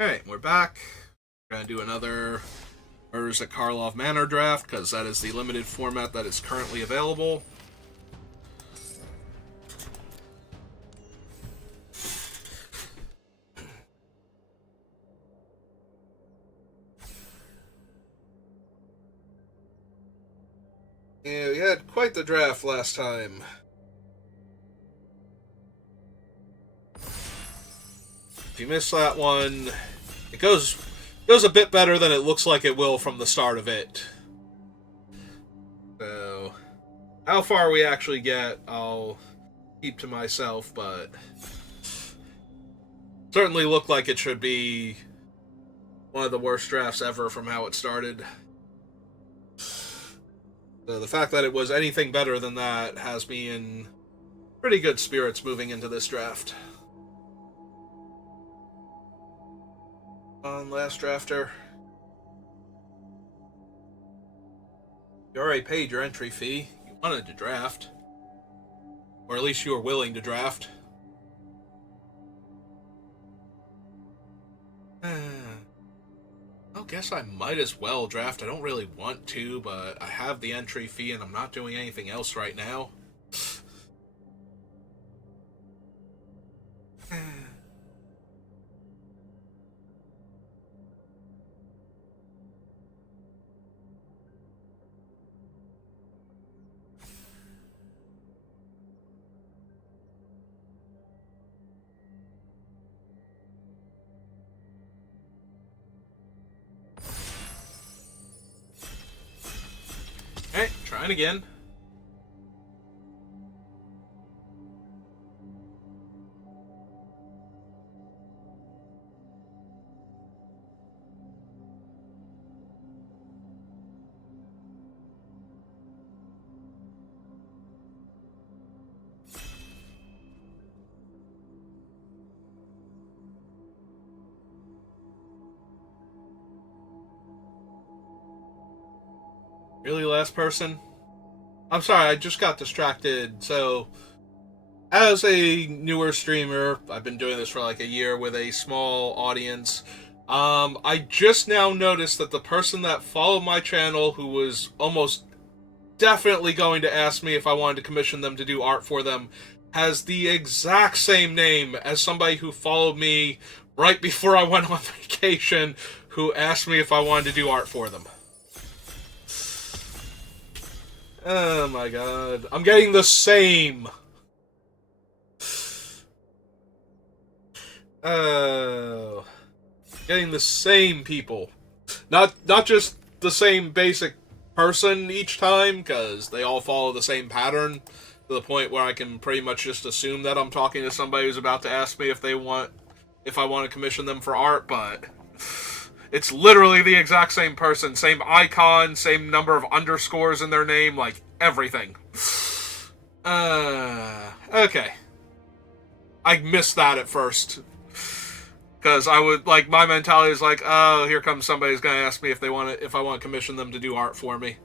Alright, we're back. We're going to do another Murders at Karlov Manor draft, because that is the limited format that is currently available. Yeah, we had quite the draft last time. If you missed that one, it goes a bit better than it looks like it will from the start of it. So, how far we actually get, I'll keep to myself, but certainly looked like it should be one of the worst drafts ever from how it started. So the fact that it was anything better than that has me in pretty good spirits moving into this draft. On last drafter. You already paid your entry fee. You wanted to draft. Or at least you were willing to draft. I guess I might as well draft. I don't really want to, but I have the entry fee and I'm not doing anything else right now. Hey, trying again. Really, last person? I'm sorry, I just got distracted. So, as a newer streamer, I've been doing this for like a year with a small audience. I just now noticed that the person that followed my channel, who was almost definitely going to ask me if I wanted to commission them to do art for them, has the exact same name as somebody who followed me right before I went on vacation, who asked me if I wanted to do art for them. Oh my god. I'm getting the same. Oh. Getting the same people. Not just the same basic person each time, because they all follow the same pattern, to the point where I can pretty much just assume that I'm talking to somebody who's about to ask me if I want to commission them for art, but it's literally the exact same person, same icon, same number of underscores in their name, like everything. Okay. I missed that at first. Because I would, like, my mentality is like, oh, here comes somebody who's going to ask me if I want to commission them to do art for me.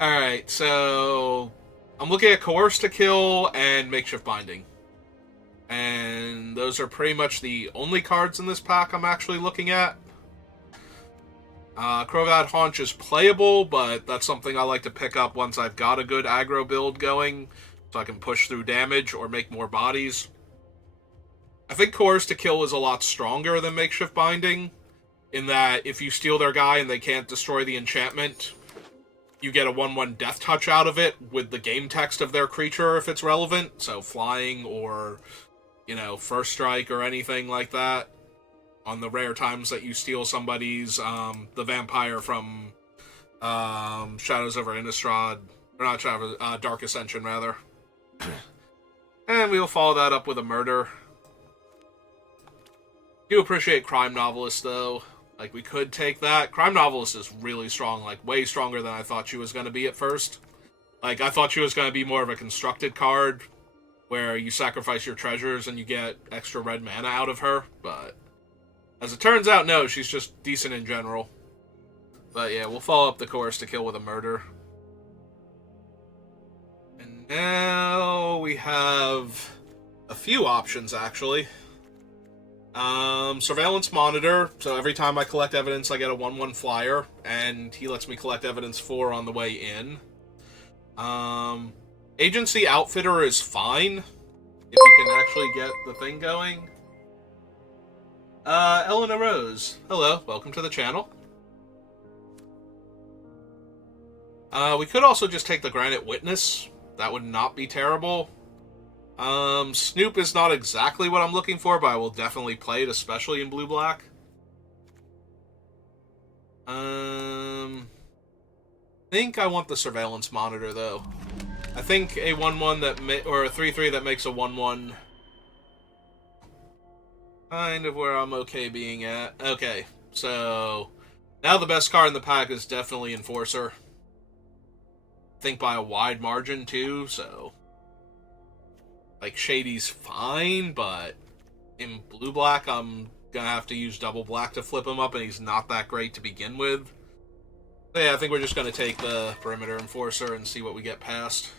Alright, so I'm looking at Coerce to Kill and Makeshift Binding. And those are pretty much the only cards in this pack I'm actually looking at. Crovad Haunch is playable, but that's something I like to pick up once I've got a good aggro build going, so I can push through damage or make more bodies. I think Coerce to Kill is a lot stronger than Makeshift Binding, in that if you steal their guy and they can't destroy the enchantment, you get a 1/1 death touch out of it with the game text of their creature if it's relevant, so flying or, first strike or anything like that. On the rare times that you steal somebody's, the vampire from Shadows over Innistrad, or not Shadows, Dark Ascension, rather. And we will follow that up with a murder. I do appreciate Crime Novelist, though. Like, we could take that. Crime Novelist is really strong, like, way stronger than I thought she was going to be at first. Like, I thought she was going to be more of a constructed card, where you sacrifice your treasures and you get extra red mana out of her, but as it turns out, no, she's just decent in general. But yeah, we'll follow up the Course to Kill with a murder. And now we have a few options, actually. Surveillance monitor. So every time I collect evidence, I get a 1/1 flyer, and he lets me collect evidence 4 on the way in. Agency outfitter is fine if you can actually get the thing going. Eleanor Rose. Hello, welcome to the channel. We could also just take the Granite Witness. That would not be terrible. Snoop is not exactly what I'm looking for, but I will definitely play it, especially in blue-black. I think I want the Surveillance Monitor, though. I think a 1/1 that or a 3/3 that makes a 1/1 kind of where I'm okay being at. Okay, so now the best card in the pack is definitely Enforcer. I think by a wide margin too, so like Shady's fine, but in blue-black I'm gonna have to use double black to flip him up, and he's not that great to begin with. So yeah, I think we're just gonna take the Perimeter Enforcer and see what we get past.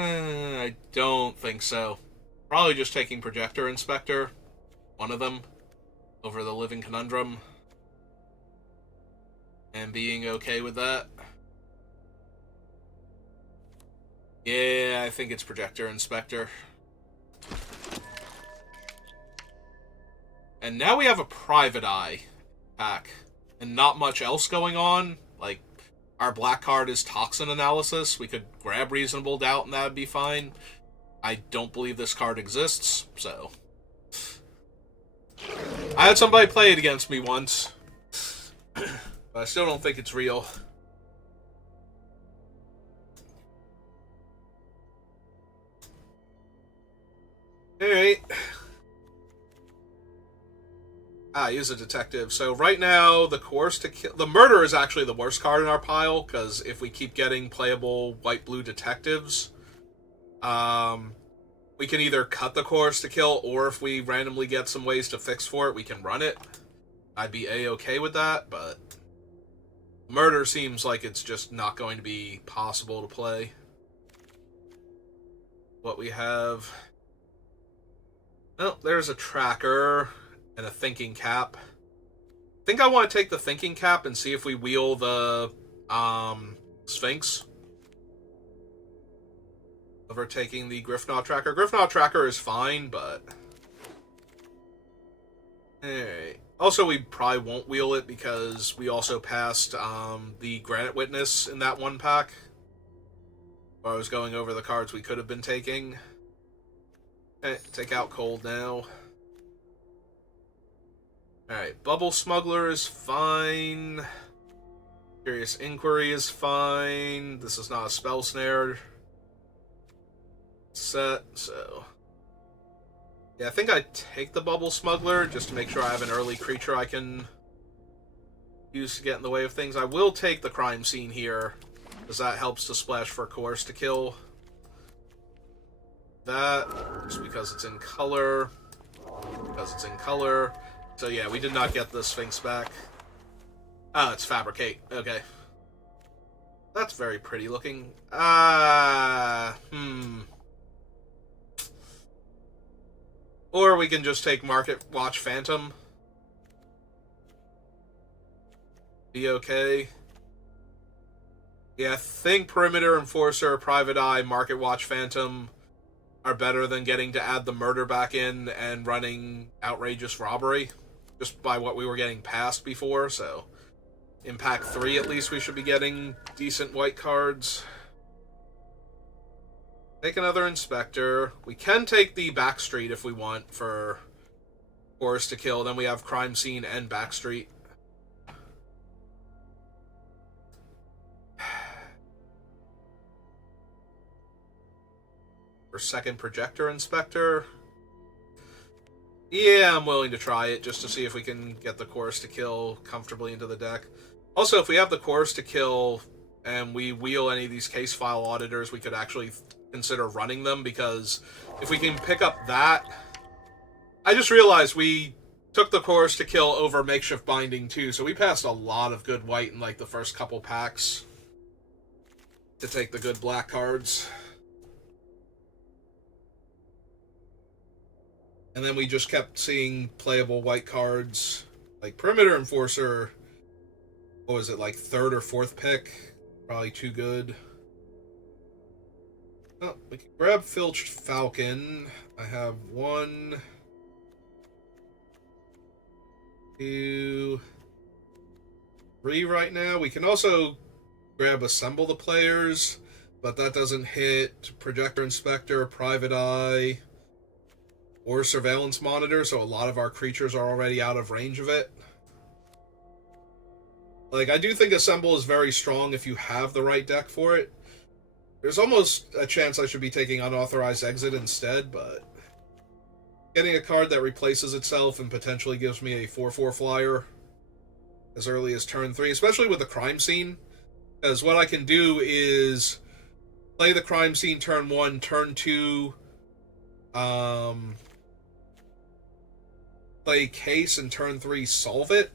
I don't think so. Probably just taking Projector Inspector, one of them, over the Living Conundrum, and being okay with that. Yeah, I think it's Projector Inspector. And now we have a Private Eye pack, and not much else going on. Like, our black card is Toxin Analysis. We could grab Reasonable Doubt and that would be fine. I don't believe this card exists, so... I had somebody play it against me once, but I still don't think it's real. Alright. He is a detective. So right now, the course to kill... The murder is actually the worst card in our pile, because if we keep getting playable white-blue detectives, we can either cut the course to kill, or if we randomly get some ways to fix for it, we can run it. I'd be A-okay with that, but... Murder seems like it's just not going to be possible to play. What we have... Oh, there's a tracker and a thinking cap. I think I want to take the thinking cap and see if we wheel the Sphinx over taking the Griffnaw tracker. Griffnaw tracker is fine, but... Alright. Also, we probably won't wheel it because we also passed the Granite Witness in that one pack. Where I was going over the cards we could have been taking. Okay, take out Cold now. Alright, Bubble Smuggler is fine. Curious Inquiry is fine. This is not a Spell Snare set, so... Yeah, I think I'd take the Bubble Smuggler just to make sure I have an early creature I can use to get in the way of things. I will take the Crime Scene here, because that helps to splash for Coerce to kill. That, just because it's in color. Because it's in color. So yeah, we did not get the Sphinx back. Oh, it's Fabricate. Okay. That's very pretty looking. Or we can just take Market Watch Phantom. Be okay. Yeah, I think Perimeter Enforcer, Private Eye, Market Watch Phantom are better than getting to add the murder back in and running Outrageous Robbery. Just by what we were getting past before, so... In pack 3, at least, we should be getting decent white cards. Take another Inspector. We can take the Backstreet if we want for Force to kill. Then we have Crime Scene and Backstreet. For second Projector Inspector. Yeah, I'm willing to try it just to see if we can get the Chorus to kill comfortably into the deck. Also, if we have the Chorus to kill and we wheel any of these case file auditors, we could actually consider running them, because if we can pick up that... I just realized we took the Chorus to Kill over Makeshift Binding too, so we passed a lot of good white in like the first couple packs to take the good black cards. And then we just kept seeing playable white cards. Like Perimeter Enforcer, what was it, like third or fourth pick? Probably too good. Oh, we can grab Filched Falcon. I have 1, 2, 3 right now. We can also grab Assemble the Players, but that doesn't hit Projector Inspector, Private Eye, or Surveillance Monitor, so a lot of our creatures are already out of range of it. Like, I do think Assemble is very strong if you have the right deck for it. There's almost a chance I should be taking Unauthorized Exit instead, but getting a card that replaces itself and potentially gives me a 4/4 flyer as early as turn 3, especially with the Crime Scene, because what I can do is play the Crime Scene turn 1, turn 2, play Case, and turn 3 solve it.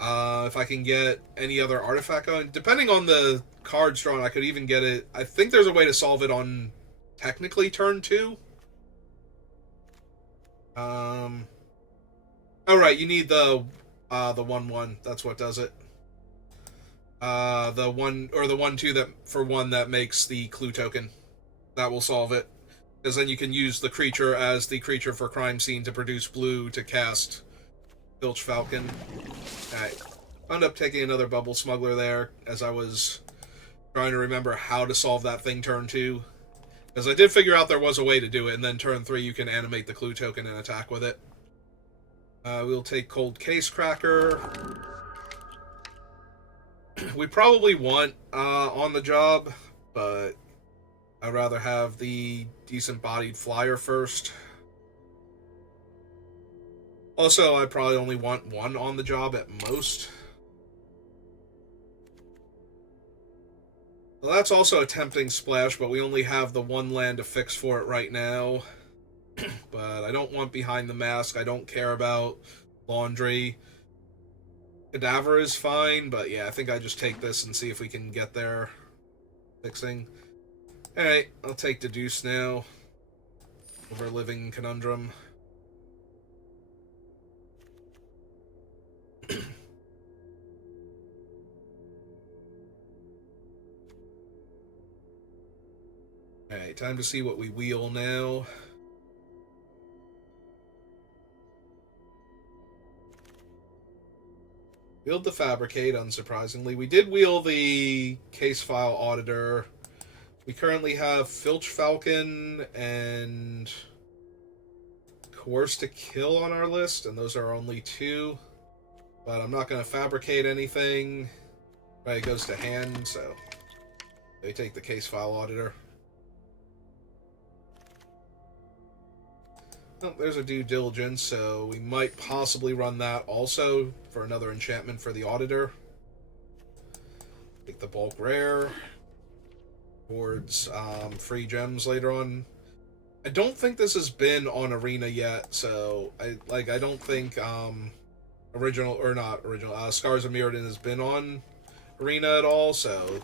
If I can get any other artifact going, depending on the cards drawn, I could even get it. I think there's a way to solve it on technically turn 2. Oh right, you need the 1/1. That's what does it. The 1/2 that for 1 that makes the clue token. That will solve it. Because then you can use the creature as the creature for Crime Scene to produce blue to cast Filch Falcon. Alright. Wound up taking another Bubble Smuggler there as I was trying to remember how to solve that thing turn 2. Because I did figure out there was a way to do it, and then turn 3 you can animate the clue token and attack with it. We'll take Cold Case Cracker. We probably want On the Job, but I'd rather have the decent bodied flyer first. Also, I probably only want 1 On the Job at most. Well, that's also a tempting splash, but we only have the 1 land to fix for it right now. But I don't want Behind the Mask. I don't care about Laundry. Cadaver is fine, but yeah, I think I just take this and see if we can get there fixing. Alright, I'll take Deduce now over Living Conundrum. Alright, time to see what we wheel now. Wheeled the Fabricate, unsurprisingly. We did wheel the Case File Auditor. We currently have Filch Falcon and Coerce to Kill on our list, and those are only 2. But I'm not going to fabricate anything. Right, it goes to hand, so they take the Case File Auditor. Oh, there's a Due Diligence, so we might possibly run that also for another enchantment for the Auditor. Take the Bulk Rare towards free gems later on. I don't think this has been on Arena yet, so I don't think Scars of Mirrodin has been on Arena at all, so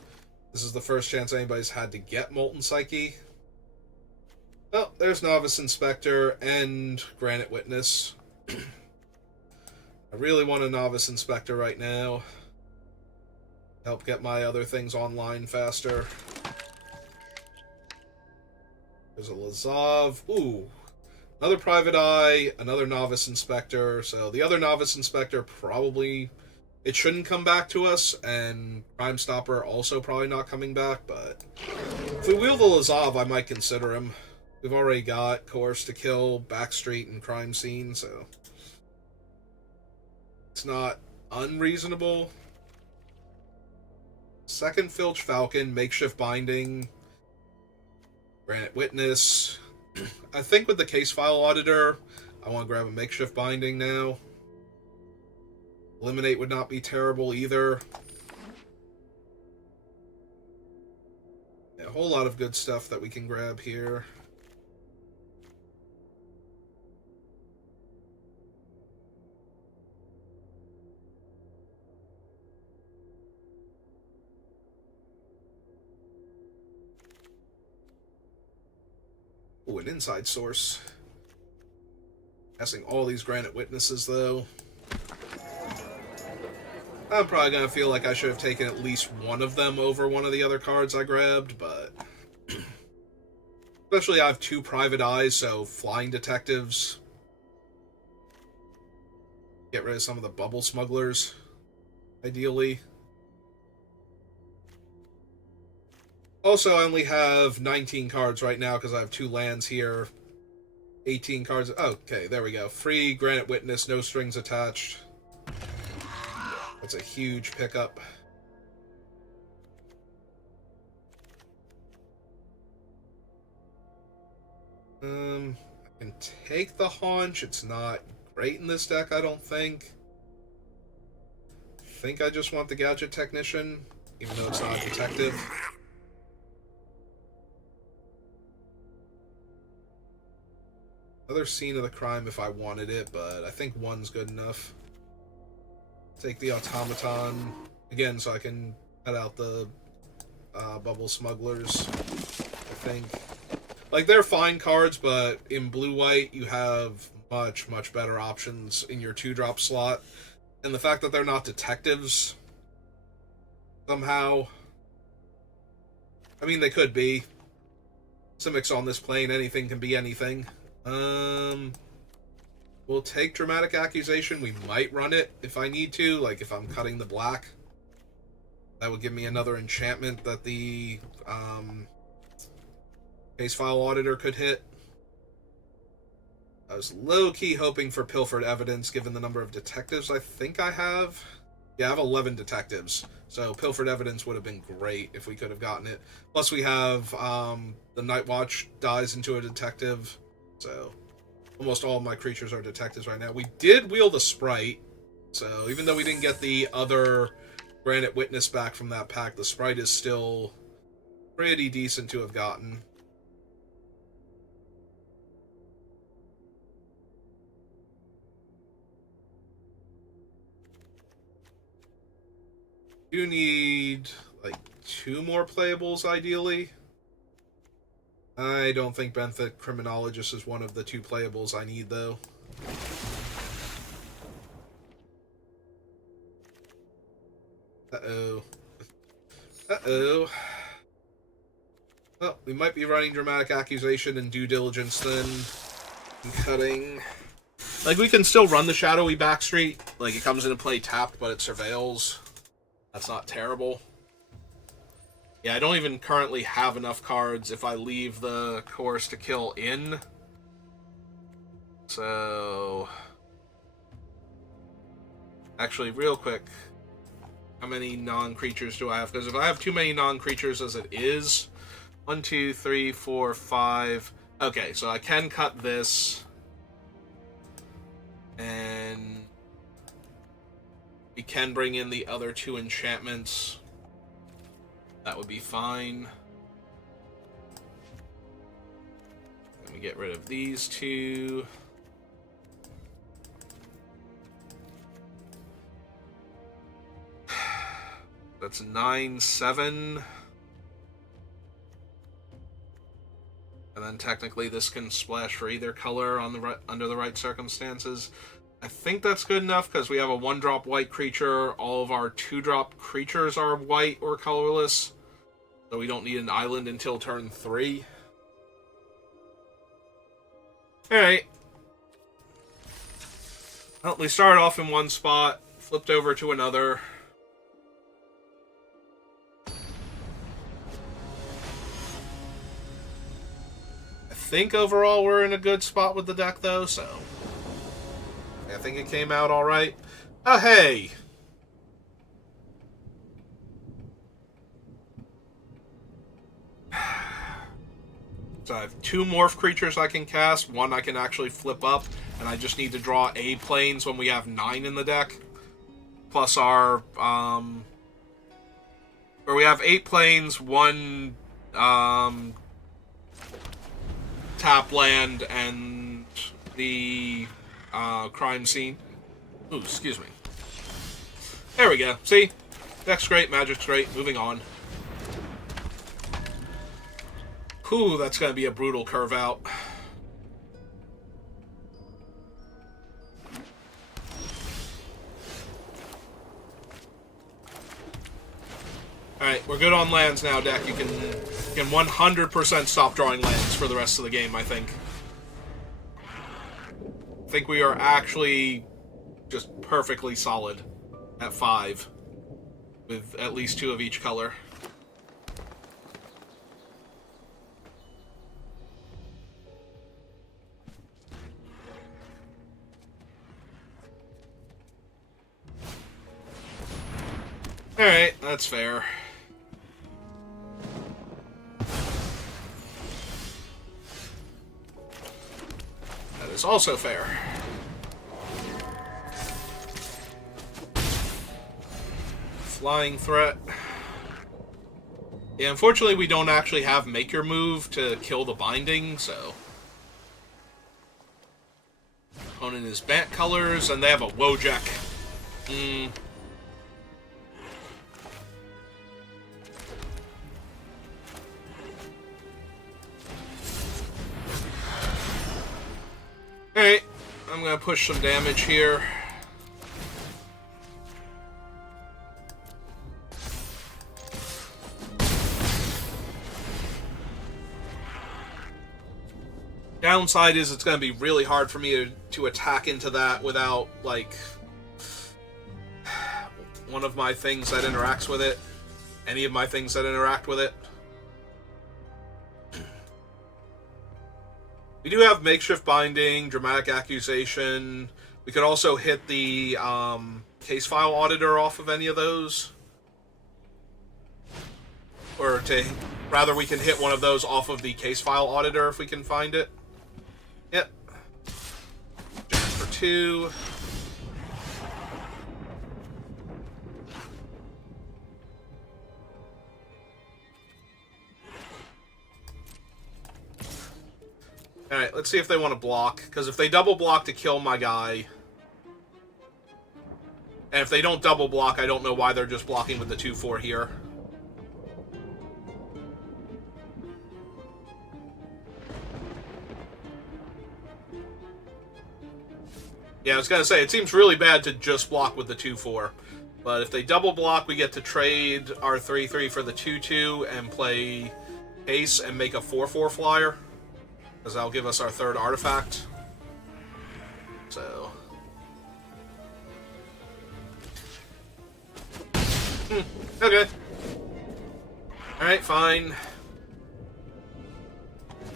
this is the first chance anybody's had to get Molten Psyche. Oh, there's Novice Inspector and Granite Witness. I really want a Novice Inspector right now. Help get my other things online faster. There's a Lazav. Ooh. Another Private Eye, another Novice Inspector. So the other Novice Inspector probably... It shouldn't come back to us, and Crime Stopper also probably not coming back, but... If we wheel the Lazav, I might consider him. We've already got Coerce to Kill, Backstreet, and Crime Scene, so... It's not unreasonable. Second Filch Falcon, Makeshift Binding, Granite Witness. I think with the Case File Auditor, I want to grab a Makeshift Binding now. Eliminate would not be terrible either. Yeah, a whole lot of good stuff that we can grab here. Ooh, an inside source. Passing all these Granite Witnesses, though. I'm probably going to feel like I should have taken at least one of them over one of the other cards I grabbed, but... Especially I have 2 Private Eyes, so Flying Detectives. Get rid of some of the Bubble Smugglers, ideally. Also, I only have 19 cards right now because I have 2 lands here. 18 cards. Okay, there we go. Free Granite Witness, no strings attached. That's a huge pickup. I can take the Haunch. It's not great in this deck, I don't think. I think I just want the Gadget Technician, even though it's not a detective. Another Scene of the Crime if I wanted it, but I think 1's good enough. Take the Automaton again so I can cut out the Bubble Smugglers, I think. Like, they're fine cards, but in blue-white you have much, much better options in your 2-drop slot. And the fact that they're not detectives, somehow... I mean, they could be. Simics on this plane, anything can be anything. We'll take Dramatic Accusation. We might run it if I need to, like if I'm cutting the black. That would give me another enchantment that the Case File Auditor could hit. I was low-key hoping for Pilfered Evidence, given the number of detectives I think I have. Yeah, I have 11 detectives, so Pilfered Evidence would have been great if we could have gotten it. Plus we have the Night Watch dies into a detective, so... Almost all of my creatures are detectives right now. We did wheel the Sprite, so even though we didn't get the other Granite Witness back from that pack, the Sprite is still pretty decent to have gotten. You need, like, 2 more playables, ideally. I don't think Benthic Criminologist is one of the 2 playables I need, though. Uh-oh. Uh-oh. Well, we might be running Dramatic Accusation and Due Diligence, then. And cutting. Like, we can still run the Shadowy Backstreet. Like, it comes into play tapped, but it surveils. That's not terrible. Yeah, I don't even currently have enough cards if I leave the Coerce to Kill in. So... Actually, real quick, how many non-creatures do I have? Because if I have too many non-creatures as it is... 1, 2, 3, 4, 5... Okay, so I can cut this. And... we can bring in the other 2 enchantments. That would be fine. Let me get rid of these 2. That's 9, 7. And then technically this can splash for either color on the under the right circumstances. I think that's good enough because we have a 1-drop white creature. All of our 2-drop creatures are white or colorless. So we don't need an island until turn 3. Alright. Well, we started off in one spot, flipped over to another. I think overall we're in a good spot with the deck, though, so... I think it came out alright. Oh, hey! So I have 2 morph creatures I can cast. 1 I can actually flip up, and I just need to draw a planes when we have 9 in the deck. Plus our, where we have 8 planes, 1, tap land, and the, crime scene. Ooh, excuse me. There we go. See? Deck's great, magic's great. Moving on. Whew, that's going to be a brutal curve out. We're good on lands now, deck. You can 100% stop drawing lands for the rest of the game, I think. I think we are actually just perfectly solid at 5. With at least 2 of each color. Alright, that's fair. That is also fair. Flying threat. Yeah, unfortunately we don't actually have Make Your Move to kill the binding, so... Opponent is Bant colors, and they have a Wojak. Alright, I'm gonna push some damage here. Downside is it's going to be really hard for me to attack into that without, like, one of my things that interacts with it. Any of my things that interact with it. We do have Makeshift Binding, Dramatic Accusation. We could also hit the Case File Auditor off of any of those. Or rather, we can hit one of those off of the Case File Auditor if we can find it. Yep. Jump for 2. Alright, let's see if they want to block. Because if they double block to kill my guy... And if they don't double block, I don't know why they're just blocking with the 2/4 here. Yeah, I was going to say, it seems really bad to just block with the 2/4. But if they double block, we get to trade our 3/3 for the 2/2 and play Ace and make a 4/4 flyer. Because that'll give us our 3rd artifact. So... okay. Alright, fine.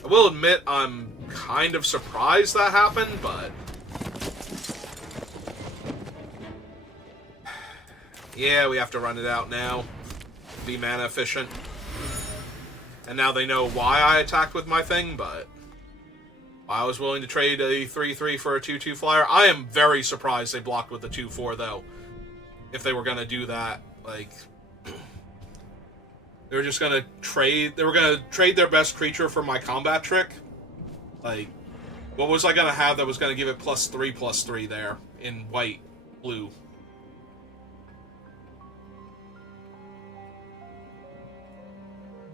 I will admit I'm kind of surprised that happened, but... yeah, we have to run it out now. Be mana efficient. And now they know why I attacked with my thing, but... I was willing to trade a 3/3 for a 2/2 flyer. I am very surprised they blocked with the 2/4, though. If they were going to do that. Like... they were just going to trade... they were going to trade their best creature for my combat trick. Like... what was I going to have that was going to give it +3/+3 there? In white, blue.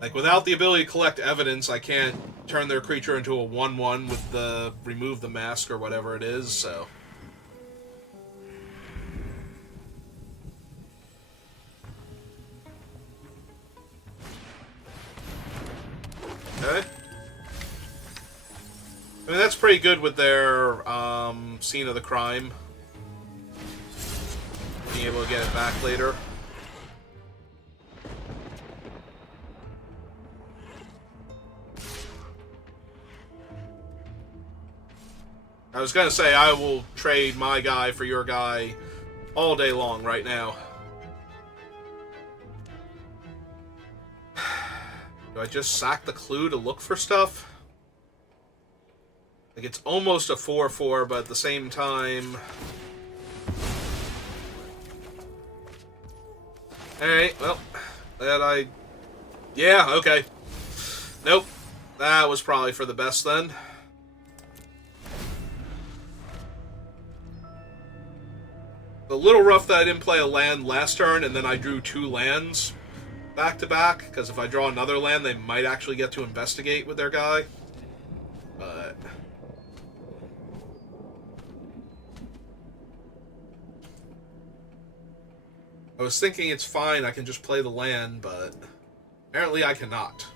Like, without the ability to collect evidence, I can't turn their creature into a 1/1 with the remove the mask or whatever it is, so... okay. I mean, that's pretty good with their scene of the crime. Being able to get it back later. I was gonna say, I will trade my guy for your guy all day long right now. Do I just sack the clue to look for stuff? Like, it's almost a 4/4, but at the same time... alright, well, yeah, okay. Nope. That was probably for the best then. A little rough that I didn't play a land last turn, and then I drew 2 lands back-to-back, because if I draw another land, they might actually get to investigate with their guy. But... I was thinking it's fine, I can just play the land, but apparently I cannot.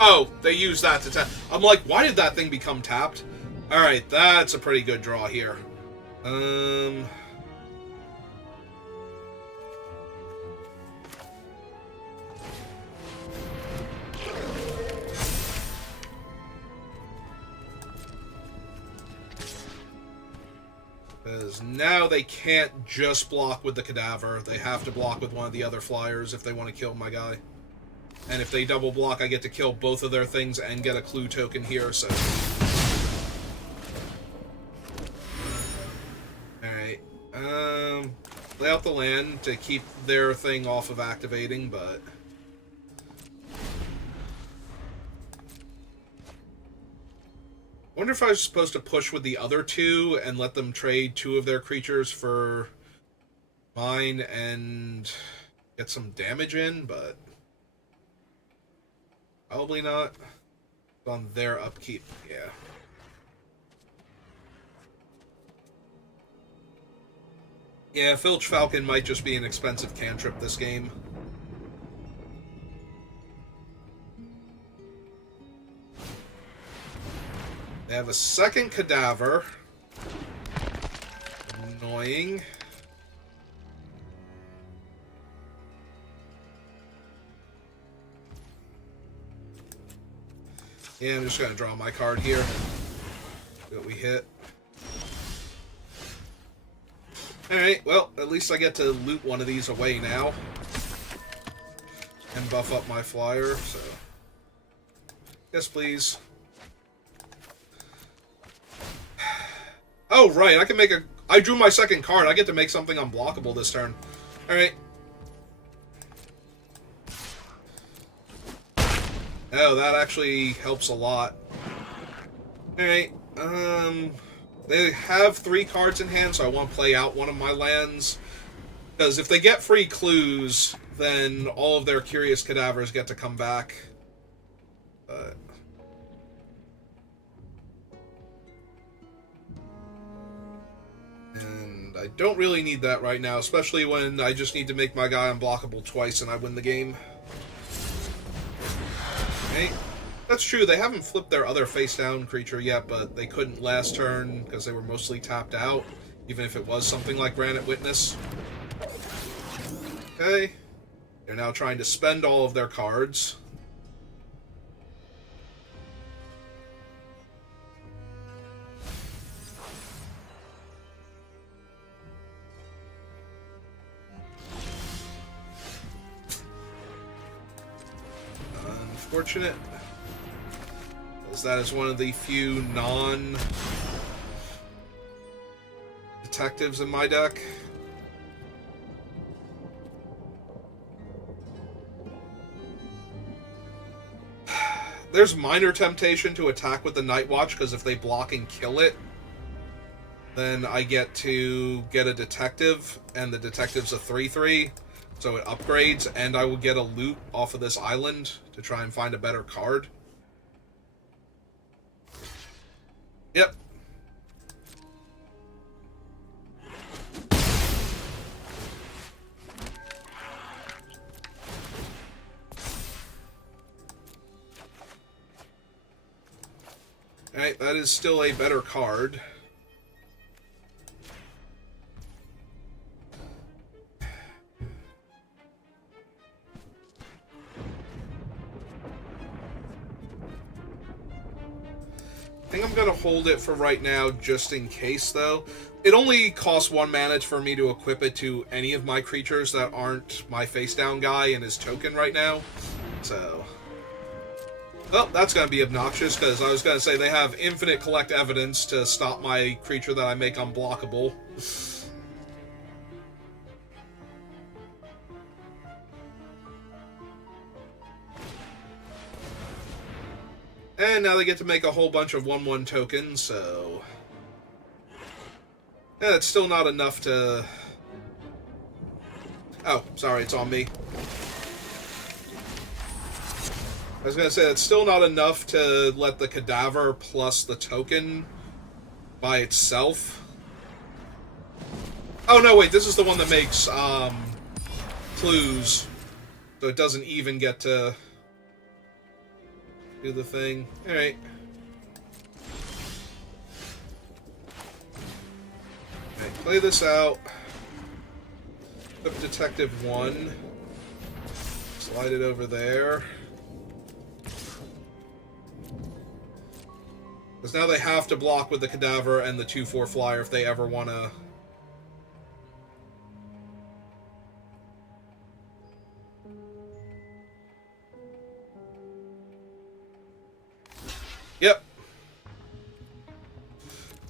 Oh, they use that to tap. I'm like, why did that thing become tapped? Alright, that's a pretty good draw here. Because now they can't just block with the cadaver. They have to block with one of the other flyers if they want to kill my guy. And if they double block, I get to kill both of their things and get a clue token here, so... Alright. Lay out the land to keep their thing off of activating, but... I wonder if I was supposed to push with the other two and let them trade two of their creatures for mine and get some damage in, but... Probably not. On their upkeep, yeah. Yeah, Filch Falcon might just be an expensive cantrip this game. They have a second cadaver. Annoying. Yeah, I'm just going to draw my card here. See what we hit. Alright, well, at least I get to loot one of these away now. And buff up my flyer, so... Yes, please. Oh, right, I can make a... I drew my second card. I get to make something unblockable this turn. Alright. Oh, that actually helps a lot. Alright, they have 3 cards in hand, so I want to play out one of my lands. Because if they get free clues, then all of their Curious Cadavers get to come back. But... And I don't really need that right now, especially when I just need to make my guy unblockable twice and I win the game. Okay. That's true, they haven't flipped their other face-down creature yet, but they couldn't last turn because they were mostly tapped out, even if it was something like Granite Witness. Okay. They're now trying to spend all of their cards. Unfortunate. As that is one of the few non-detectives in my deck. There's minor temptation to attack with the Night Watch, because if they block and kill it, then I get to get a detective, and the detective's a 3/3, so it upgrades, and I will get a loot off of this island to try and find a better card. Yep. Alright, that is still a better card. I think I'm going to hold it for right now, just in case, though. It only costs 1 mana for me to equip it to any of my creatures that aren't my face-down guy and his token right now. So... Well, that's going to be obnoxious, because I was going to say they have infinite collect evidence to stop my creature that I make unblockable. And now they get to make a whole bunch of 1/1 tokens, so... Yeah, it's still not enough to... Oh, sorry, it's on me. I was going to say, it's still not enough to let the cadaver plus the token by itself. Oh, no, wait, this is the one that makes, clues. So it doesn't even get to do the thing. Alright. Okay, play this out. Equip Detective 1. Slide it over there. Because now they have to block with the cadaver and the 2/4 flyer if they ever want to... Yep.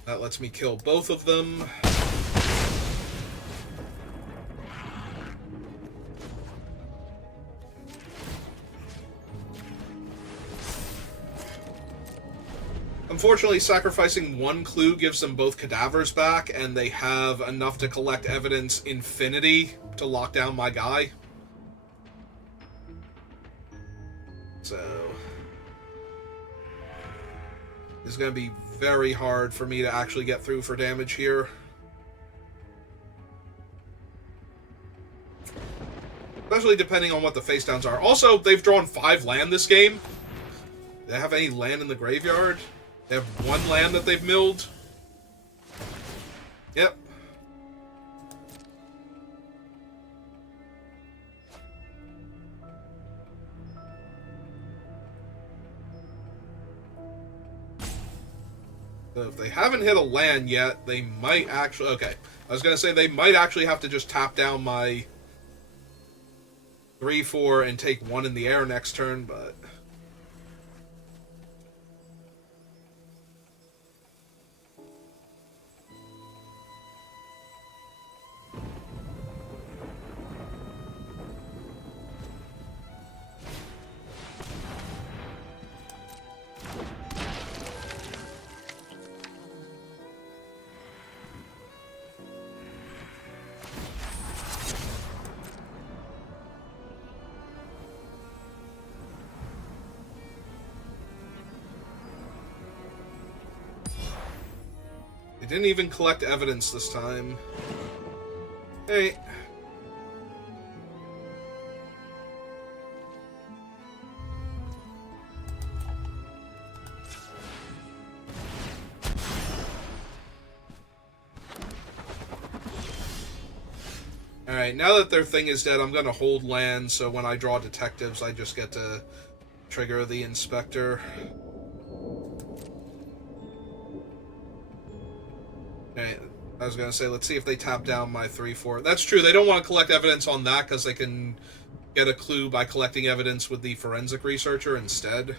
That lets me kill both of them. Unfortunately, sacrificing one clue gives them both cadavers back, and they have enough to collect evidence infinity to lock down my guy. So... it's going to be very hard for me to actually get through for damage here. Especially depending on what the face downs are. Also, they've drawn 5 land this game. Do they have any land in the graveyard? They have 1 land that they've milled. Yep. So if they haven't hit a land yet, they might actually... Okay. I was going to say they might actually have to just tap down my 3/4 and take 1 in the air next turn, but... They didn't even collect evidence this time. Hey. Alright, now that their thing is dead, I'm going to hold land, so when I draw detectives, I just get to trigger the inspector. Alright, I was going to say, let's see if they tap down my 3/4. That's true, they don't want to collect evidence on that because they can get a clue by collecting evidence with the forensic researcher instead.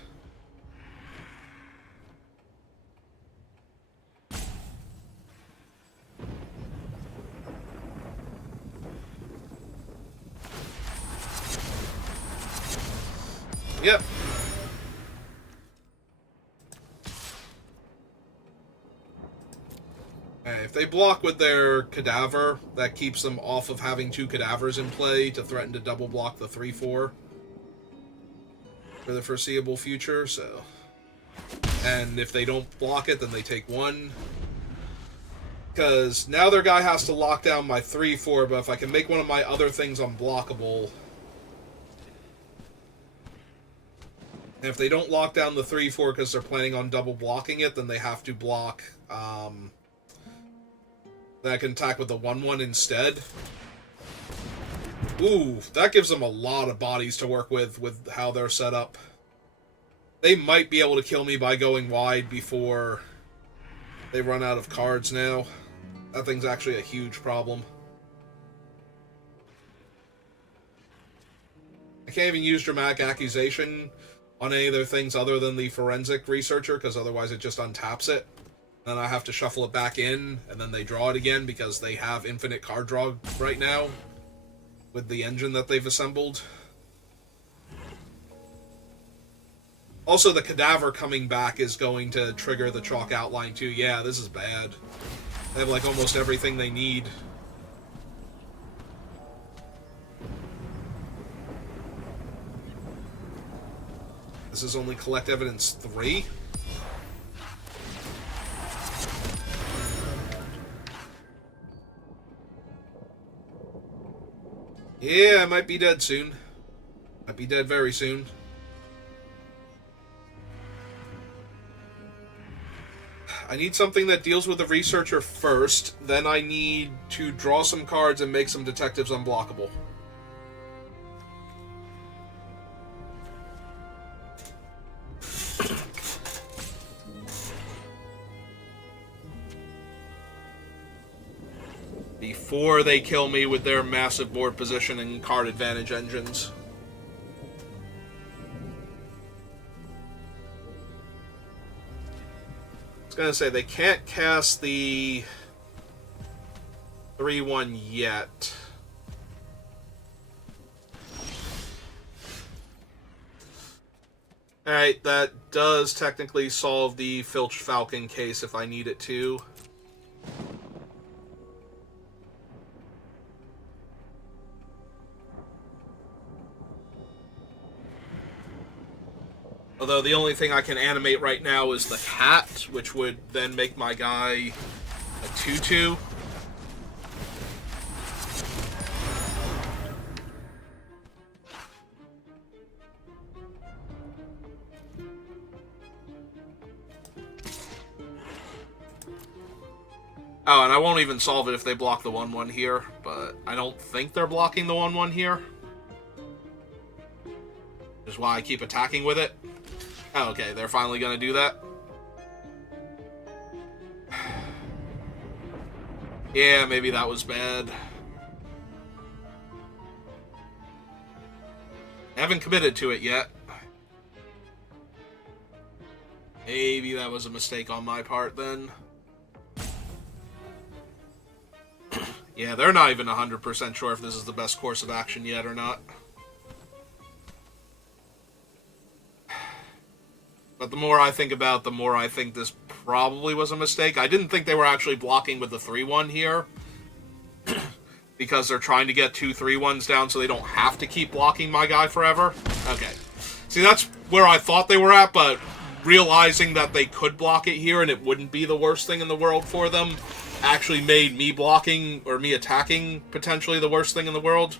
Yep. If they block with their cadaver, that keeps them off of having 2 cadavers in play to threaten to double block the 3/4 for the foreseeable future, so... And if they don't block it, then they take 1. Because now their guy has to lock down my 3/4, but if I can make one of my other things unblockable... And if they don't lock down the 3/4 because they're planning on double blocking it, then they have to block... Then I can attack with the 1/1 instead. Ooh, that gives them a lot of bodies to work with how they're set up. They might be able to kill me by going wide before they run out of cards now. That thing's actually a huge problem. I can't even use Dramatic Accusation on any of their things other than the Forensic Researcher, because otherwise it just untaps it. Then I have to shuffle it back in, and then they draw it again because they have infinite card draw right now with the engine that they've assembled. Also, the cadaver coming back is going to trigger the chalk outline too. Yeah, this is bad. They have, like, almost everything they need. This is only collect evidence 3? Yeah, I might be dead soon. Might be dead very soon. I need something that deals with the researcher first, then I need to draw some cards and make some detectives unblockable. Before they kill me with their massive board position and card advantage engines. I was gonna say, they can't cast the 3-1 yet. Alright, that does technically solve the Filched Falcon case if I need it to. Although the only thing I can animate right now is the cat, which would then make my guy a 2-2. Oh, and I won't even solve it if they block the 1-1 here, but I don't think they're blocking the 1-1 here. Which is why I keep attacking with it. Oh, okay, they're finally going to do that. Yeah, maybe that was bad. I haven't committed to it yet. Maybe that was a mistake on my part then. Yeah, they're not even 100% sure if this is the best course of action yet or not. But the more I think about it, the more I think this probably was a mistake. I didn't think they were actually blocking with the 3-1 here. Because they're trying to get 2 3-1s down so they don't have to keep blocking my guy forever. Okay. See, that's where I thought they were at, but realizing that they could block it here and it wouldn't be the worst thing in the world for them actually made me blocking, or me attacking, potentially the worst thing in the world.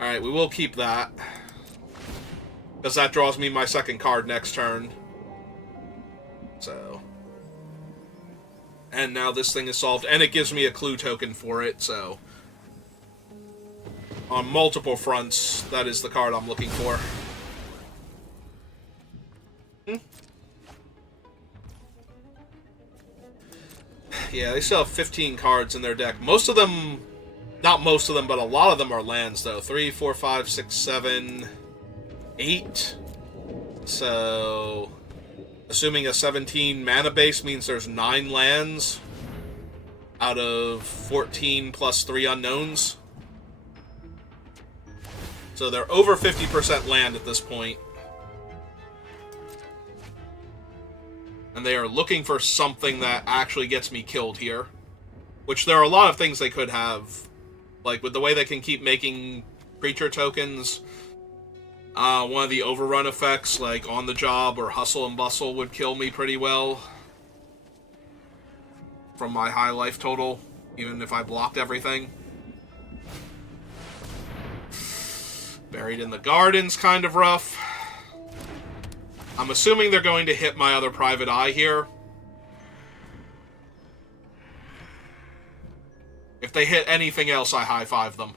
Alright, we will keep that. Because that draws me my second card next turn. So. And now this thing is solved, and it gives me a clue token for it, so. On multiple fronts, that is the card I'm looking for. Yeah, they still have 15 cards in their deck. Most of them, not most of them, but a lot of them are lands, though. 3, 4, 5, 6, 7, 8. So, assuming a 17 mana base means there's 9 lands out of 14 plus 3 unknowns. So they're over 50% land at this point. And they are looking for something that actually gets me killed here. Which there are a lot of things they could have. Like, with the way they can keep making creature tokens, one of the overrun effects, like On the Job or Hustle and Bustle, would kill me pretty well. From my high life total, even if I blocked everything. Buried in the Garden's kind of rough. I'm assuming they're going to hit my other private eye here. If they hit anything else, I high-five them.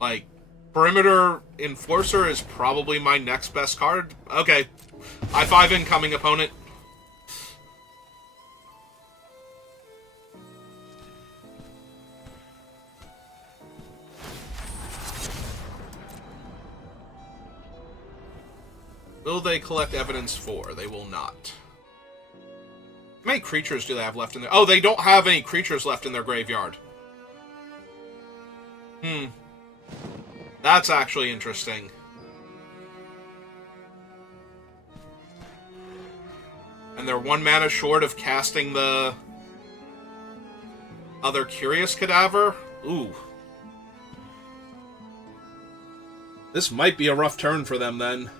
Like, Perimeter Enforcer is probably my next best card. Okay. High-five incoming opponent. Will they collect evidence for? They will not. How many creatures do they have left in there? Oh, they don't have any creatures left in their graveyard. That's actually interesting. And they're 1 mana short of casting the other Curious Cadaver. Ooh. This might be a rough turn for them, then.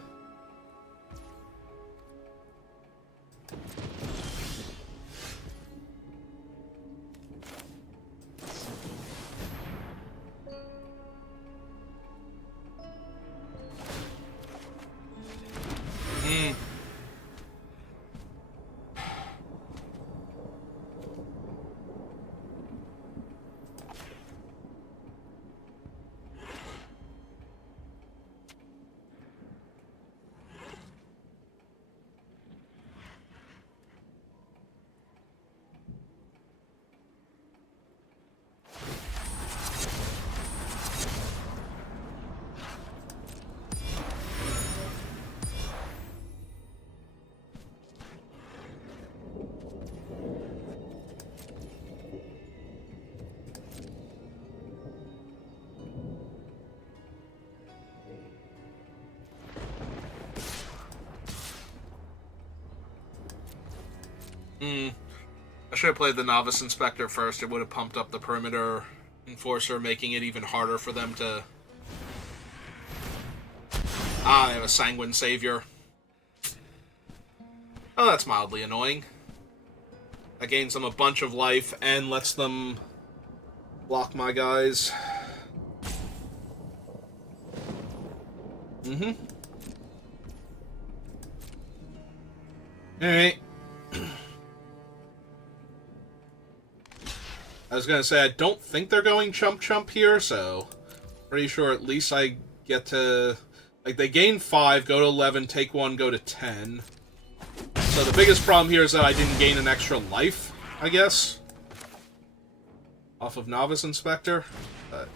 I should have played the Novice Inspector first. It would have pumped up the Perimeter Enforcer, making it even harder for them to... Ah, they have a Sanguine Savior. Oh, that's mildly annoying. That gains them a bunch of life and lets them block my guys. Alright. I was gonna say, I don't think they're going chump here, so... Pretty sure at least I get to... Like, they gain 5, go to 11, take 1, go to 10. So the biggest problem here is that I didn't gain an extra life, I guess. Off of Novice Inspector. But...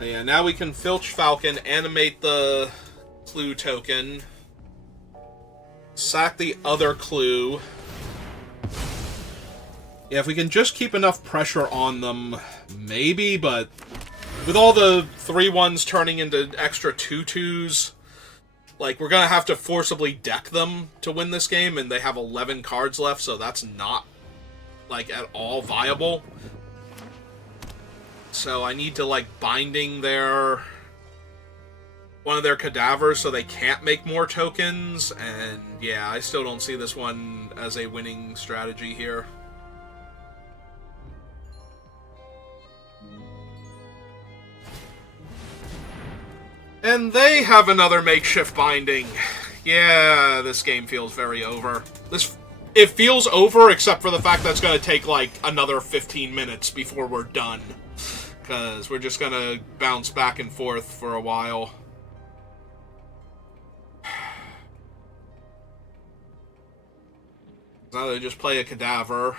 yeah, now we can Filch Falcon, animate the clue token, sack the other clue. Yeah, if we can just keep enough pressure on them, maybe, but with all the 3/1s turning into extra 2/2s, like, we're gonna have to forcibly deck them to win this game, and they have 11 cards left, so that's not, like, at all viable. So I need to, like, binding one of their cadavers so they can't make more tokens, and yeah, I still don't see this one as a winning strategy here. And they have another makeshift binding. Yeah, this game feels very over. It feels over, except for the fact that it's going to take, like, another 15 minutes before we're done. Because we're just going to bounce back and forth for a while. Now they just play a cadaver.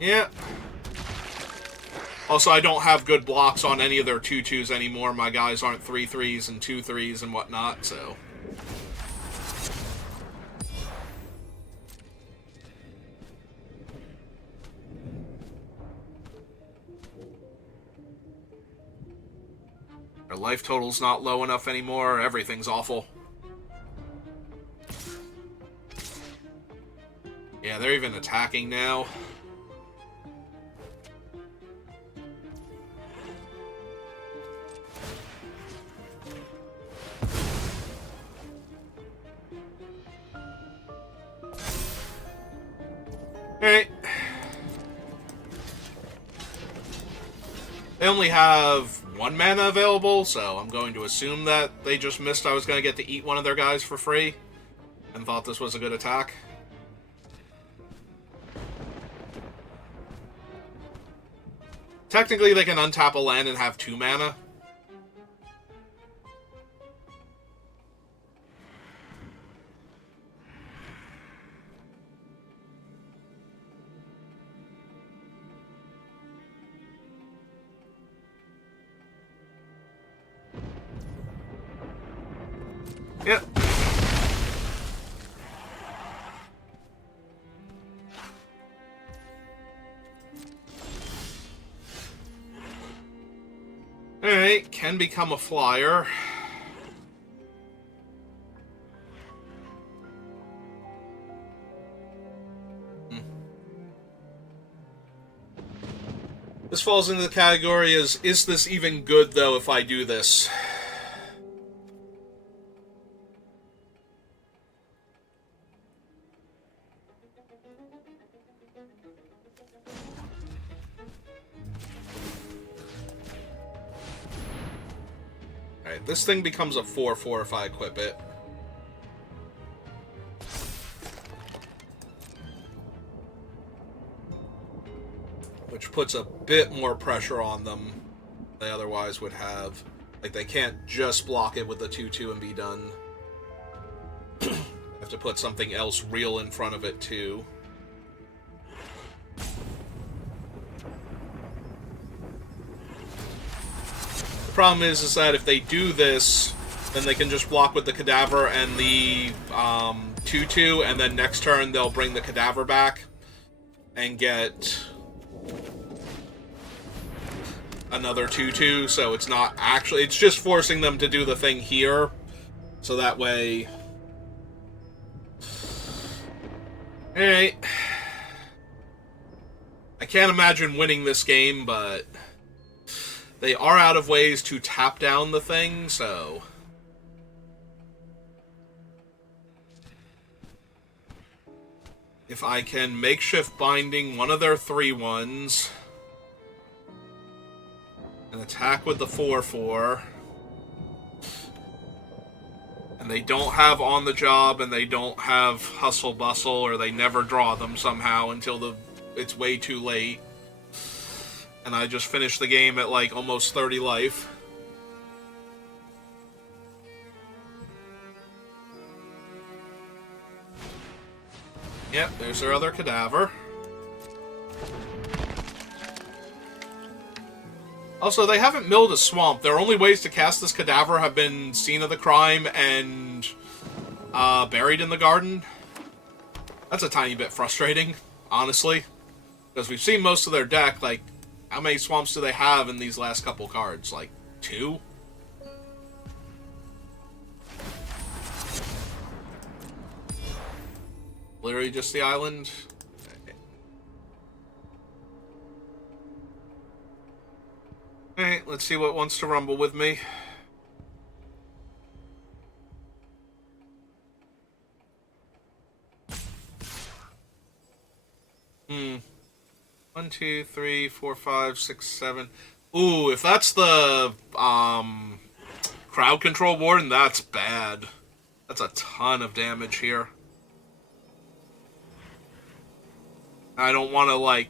Yeah. Also, I don't have good blocks on any of their 2/2s anymore. My guys aren't 3/3s and 2/3s and whatnot, so... Their life total's not low enough anymore. Everything's awful. Yeah, they're even attacking now. Alright. They only have 1 mana available, so I'm going to assume that they just missed I was going to get to eat one of their guys for free and thought this was a good attack. Technically, they can untap a land and have 2 mana. Yep. can become a flyer. This falls into the category as, is this even good, though, if I do this? Alright, this thing becomes a 4/4 if I equip it. Which puts a bit more pressure on them than they otherwise would have. Like, they can't just block it with the 2/2 and be done. Have to put something else real in front of it, too. The problem is that if they do this, then they can just block with the cadaver and the 2/2, and then next turn they'll bring the cadaver back and get another 2/2, so it's not actually... It's just forcing them to do the thing here, so that way... Alright. I can't imagine winning this game, but... They are out of ways to tap down the thing, so... If I can makeshift binding one of their 3/1s... and attack with the 4/4... and they don't have on the job, and they don't have hustle bustle, or they never draw them somehow until it's way too late. And I just finished the game at like almost 30 life. Yep, there's their other cadaver. Also, they haven't milled a swamp. Their only ways to cast this cadaver have been scene of the crime and buried in the garden. That's a tiny bit frustrating, honestly. Because we've seen most of their deck. Like, how many swamps do they have in these last couple cards? Like, 2? Literally just the island? Alright, let's see what wants to rumble with me. One, two, three, four, five, six, seven. Ooh, if that's the crowd control warden, that's bad. That's a ton of damage here. I don't want to, like,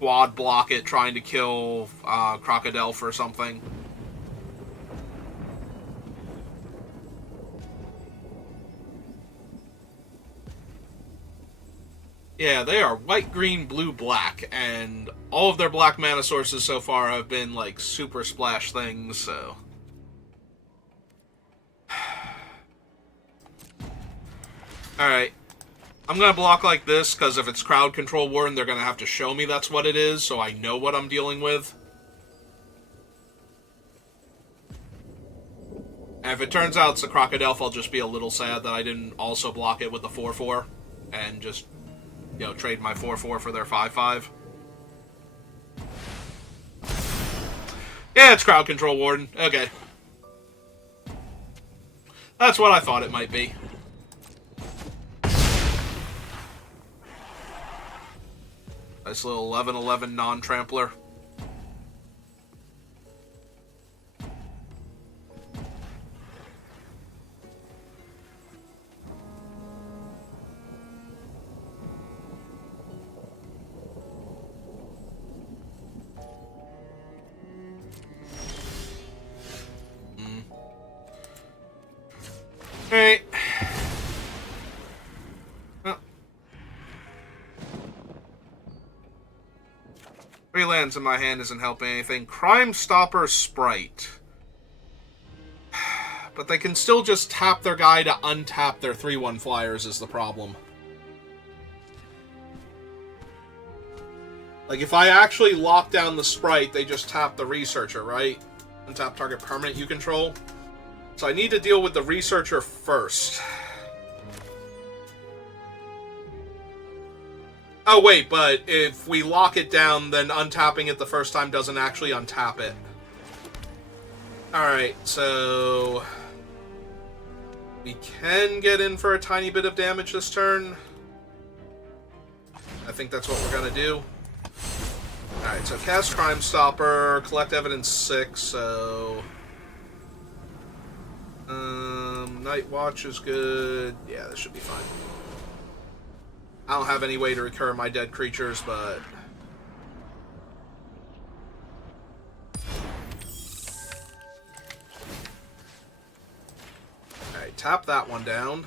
quad block it trying to kill Crocodile or something. Yeah, they are white, green, blue, black, and all of their black mana sources so far have been, like, super splash things, so... Alright. I'm gonna block like this, because if it's crowd control warden, they're gonna have to show me that's what it is, so I know what I'm dealing with. And if it turns out it's a Crocodile, I'll just be a little sad that I didn't also block it with the 4/4, and just... you know, trade my 4/4 for their 5/5. Yeah, it's crowd control warden. Okay. That's what I thought it might be. Nice little 11/11 non-trampler. Alright. Oh. 3 lands in my hand isn't helping anything. Crime Stopper Sprite. But they can still just tap their guy to untap their 3/1 flyers is the problem. Like, if I actually lock down the Sprite, they just tap the Researcher, right? Untap target permanent you control. So I need to deal with the researcher first. Oh wait, but if we lock it down, then untapping it the first time doesn't actually untap it. Alright, so... we can get in for a tiny bit of damage this turn. I think that's what we're gonna do. Alright, so cast Crime Stopper, collect evidence 6, so... Night Watch is good. Yeah, this should be fine. I don't have any way to recur my dead creatures, but... Alright, tap that one down.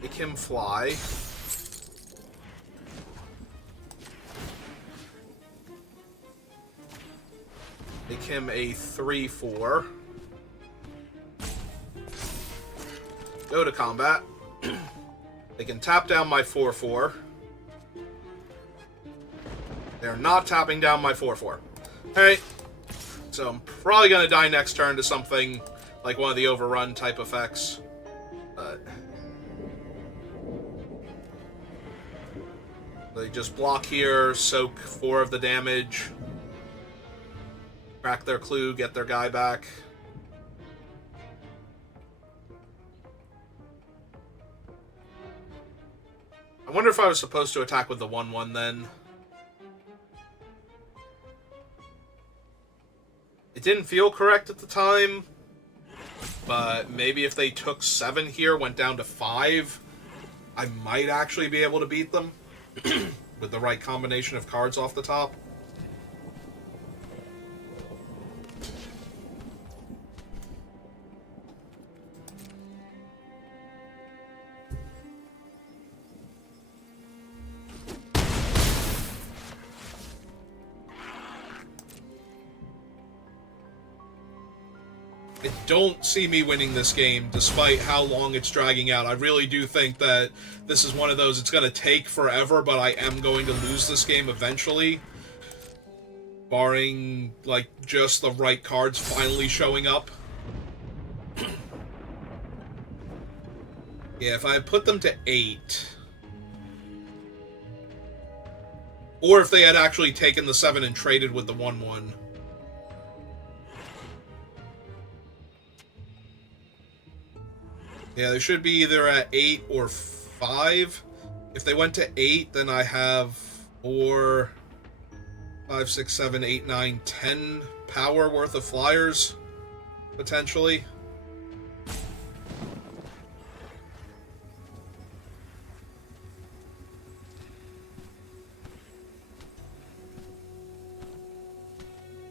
Make him fly. Make him a 3/4. Go to combat. They can tap down my 4/4. They're not tapping down my 4/4. Alright. So I'm probably going to die next turn to something like one of the overrun type effects. But... they just block here, soak 4 of the damage. Crack their clue, get their guy back. I wonder if I was supposed to attack with the 1/1 then. It didn't feel correct at the time, but maybe if they took 7 here, went down to 5, I might actually be able to beat them with the right combination of cards off the top. I don't see me winning this game, despite how long it's dragging out. I really do think that this is one of those, it's going to take forever, but I am going to lose this game eventually. Barring, like, just the right cards finally showing up. Yeah, if I put them to 8... or if they had actually taken the 7 and traded with the 1/1... yeah, they should be either at 8 or 5. If they went to 8, then I have 4, 5, 6, 7, 8, 9, 10 power worth of flyers, potentially.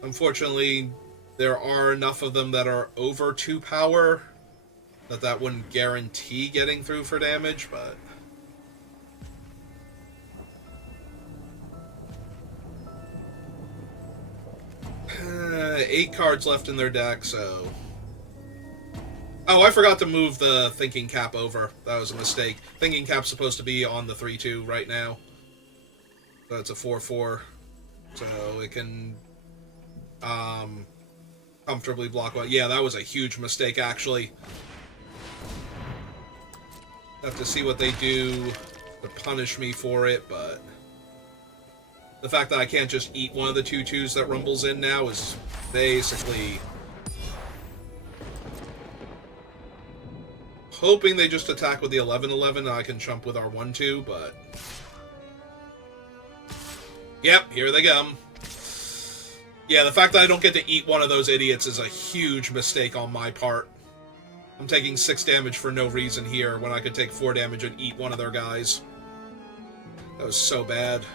Unfortunately, there are enough of them that are over 2 power that wouldn't guarantee getting through for damage, but... 8 cards left in their deck, so... oh, I forgot to move the Thinking Cap over. That was a mistake. Thinking Cap's supposed to be on the 3/2 right now. So it's a 4/4. So it can... comfortably block... well, yeah, that was a huge mistake, actually. Have to see what they do to punish me for it, but the fact that I can't just eat one of the 2/2s that rumbles in now is basically hoping they just attack with the 11/11 and I can jump with our 1/2, but yep, here they come. Yeah, the fact that I don't get to eat one of those idiots is a huge mistake on my part. I'm taking 6 damage for no reason here, when I could take 4 damage and eat one of their guys. That was so bad.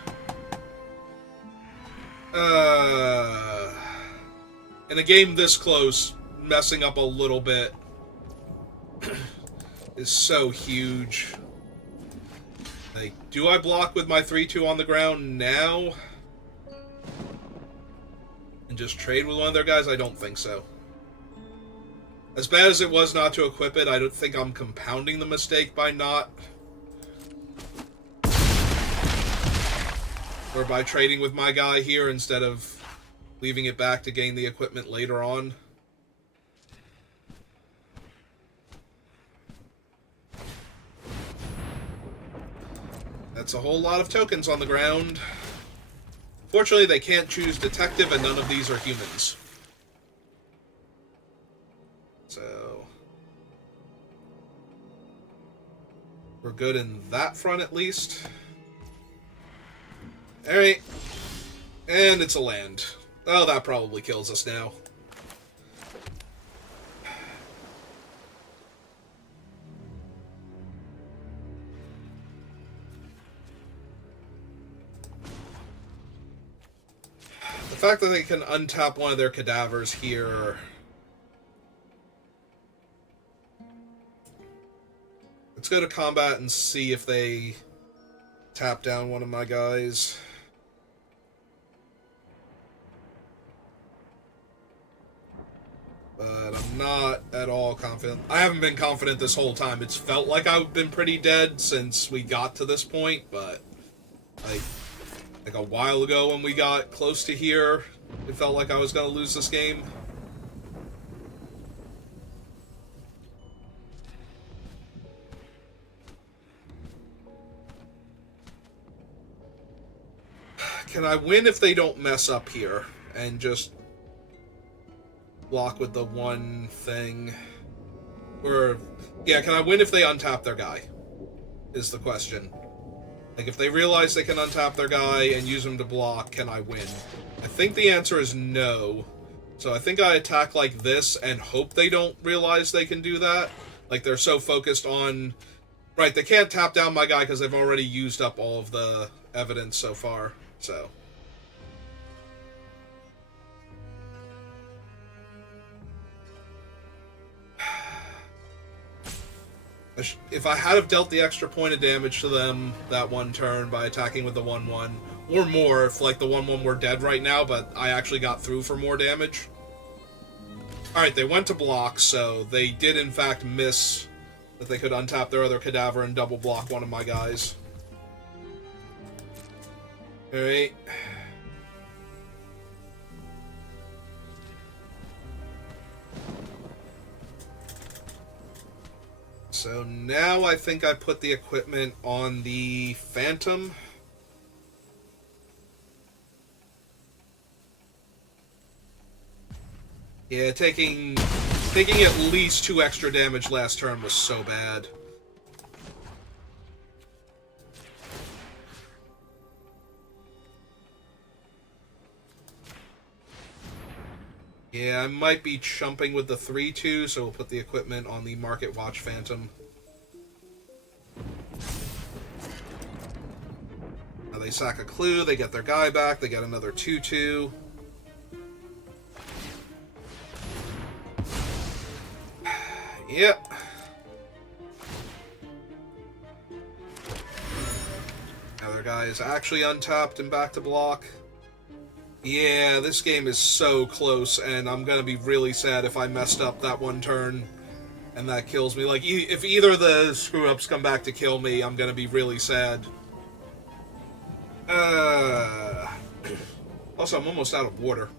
In a game this close, messing up a little bit is so huge. Like, do I block with my 3/2 on the ground now? And just trade with one of their guys? I don't think so. As bad as it was not to equip it, I don't think I'm compounding the mistake by not. Or by trading with my guy here instead of leaving it back to gain the equipment later on. That's a whole lot of tokens on the ground. Fortunately, they can't choose detective, and none of these are humans. So we're good in that front, at least. Alright. And it's a land. Oh, that probably kills us now. The fact that they can untap one of their cadavers here... Let's go to combat and see if they tap down one of my guys. But I'm not at all confident. I haven't been confident this whole time. It's felt like I've been pretty dead since we got to this point, but like a while ago when we got close to here, it felt like I was going to lose this game. Can I win if they don't mess up here and just block with the one thing? Or, yeah, can I win if they untap their guy? Is the question. Like, if they realize they can untap their guy and use him to block, can I win? I think the answer is no. So I think I attack like this and hope they don't realize they can do that. Like, they're so focused on... Right, they can't tap down my guy because they've already used up all of the evidence so far. So... If I had have dealt the extra point of damage to them that one turn by attacking with the 1-1, or more if like the 1-1 were dead right now, but I actually got through for more damage. Alright, they went to block, so they did in fact miss that they could untap their other cadaver and double block one of my guys. Alright. So now I think I put the equipment on the Phantom. Yeah, taking at least 2 extra damage last turn was so bad. Yeah, I might be chumping with the 3-2, so we'll put the equipment on the Market Watch Phantom. Now they sack a clue, they get their guy back, they get another 2-2. Yep. Other guy is actually untapped and back to block. Yeah, this game is so close, and I'm gonna be really sad if I messed up that one turn and that kills me. Like, if either of the screw-ups come back to kill me, I'm gonna be really sad. Also, I'm almost out of water.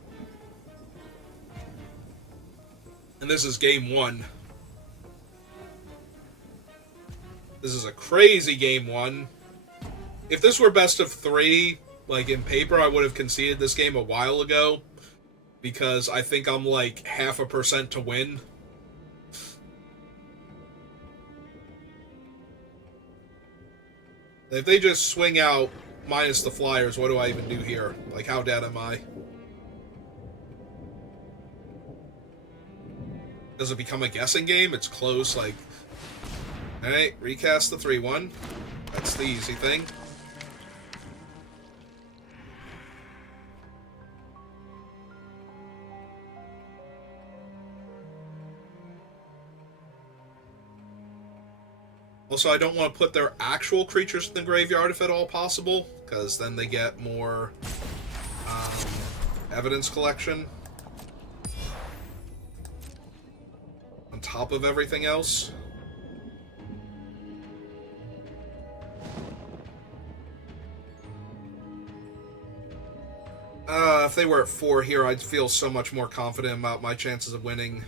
And this is game 1. This is a crazy game 1. If this were best of 3... like, in paper, I would have conceded this game a while ago, because I think I'm, like, 0.5% to win. If they just swing out minus the flyers, what do I even do here? Like, how dead am I? Does it become a guessing game? It's close, like... Alright, recast the 3-1. That's the easy thing. Also, I don't want to put their actual creatures in the graveyard if at all possible, because then they get more evidence collection on top of everything else. If they were at 4 here, I'd feel so much more confident about my chances of winning.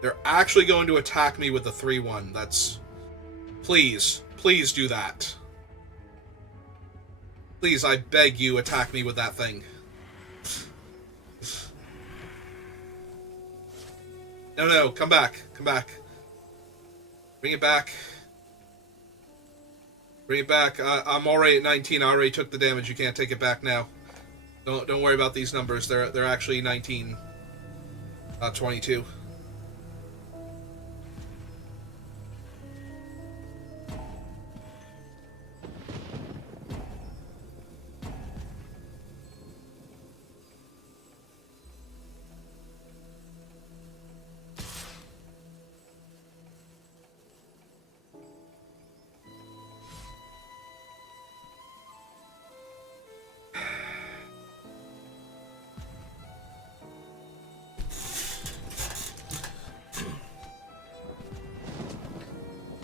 They're actually going to attack me with the 3-1. That's... Please. Please do that. Please, I beg you, attack me with that thing. No, come back. Come back. Bring it back. Bring it back. I'm already at 19. I already took the damage. You can't take it back now. Don't worry about these numbers. They're actually 19. 22.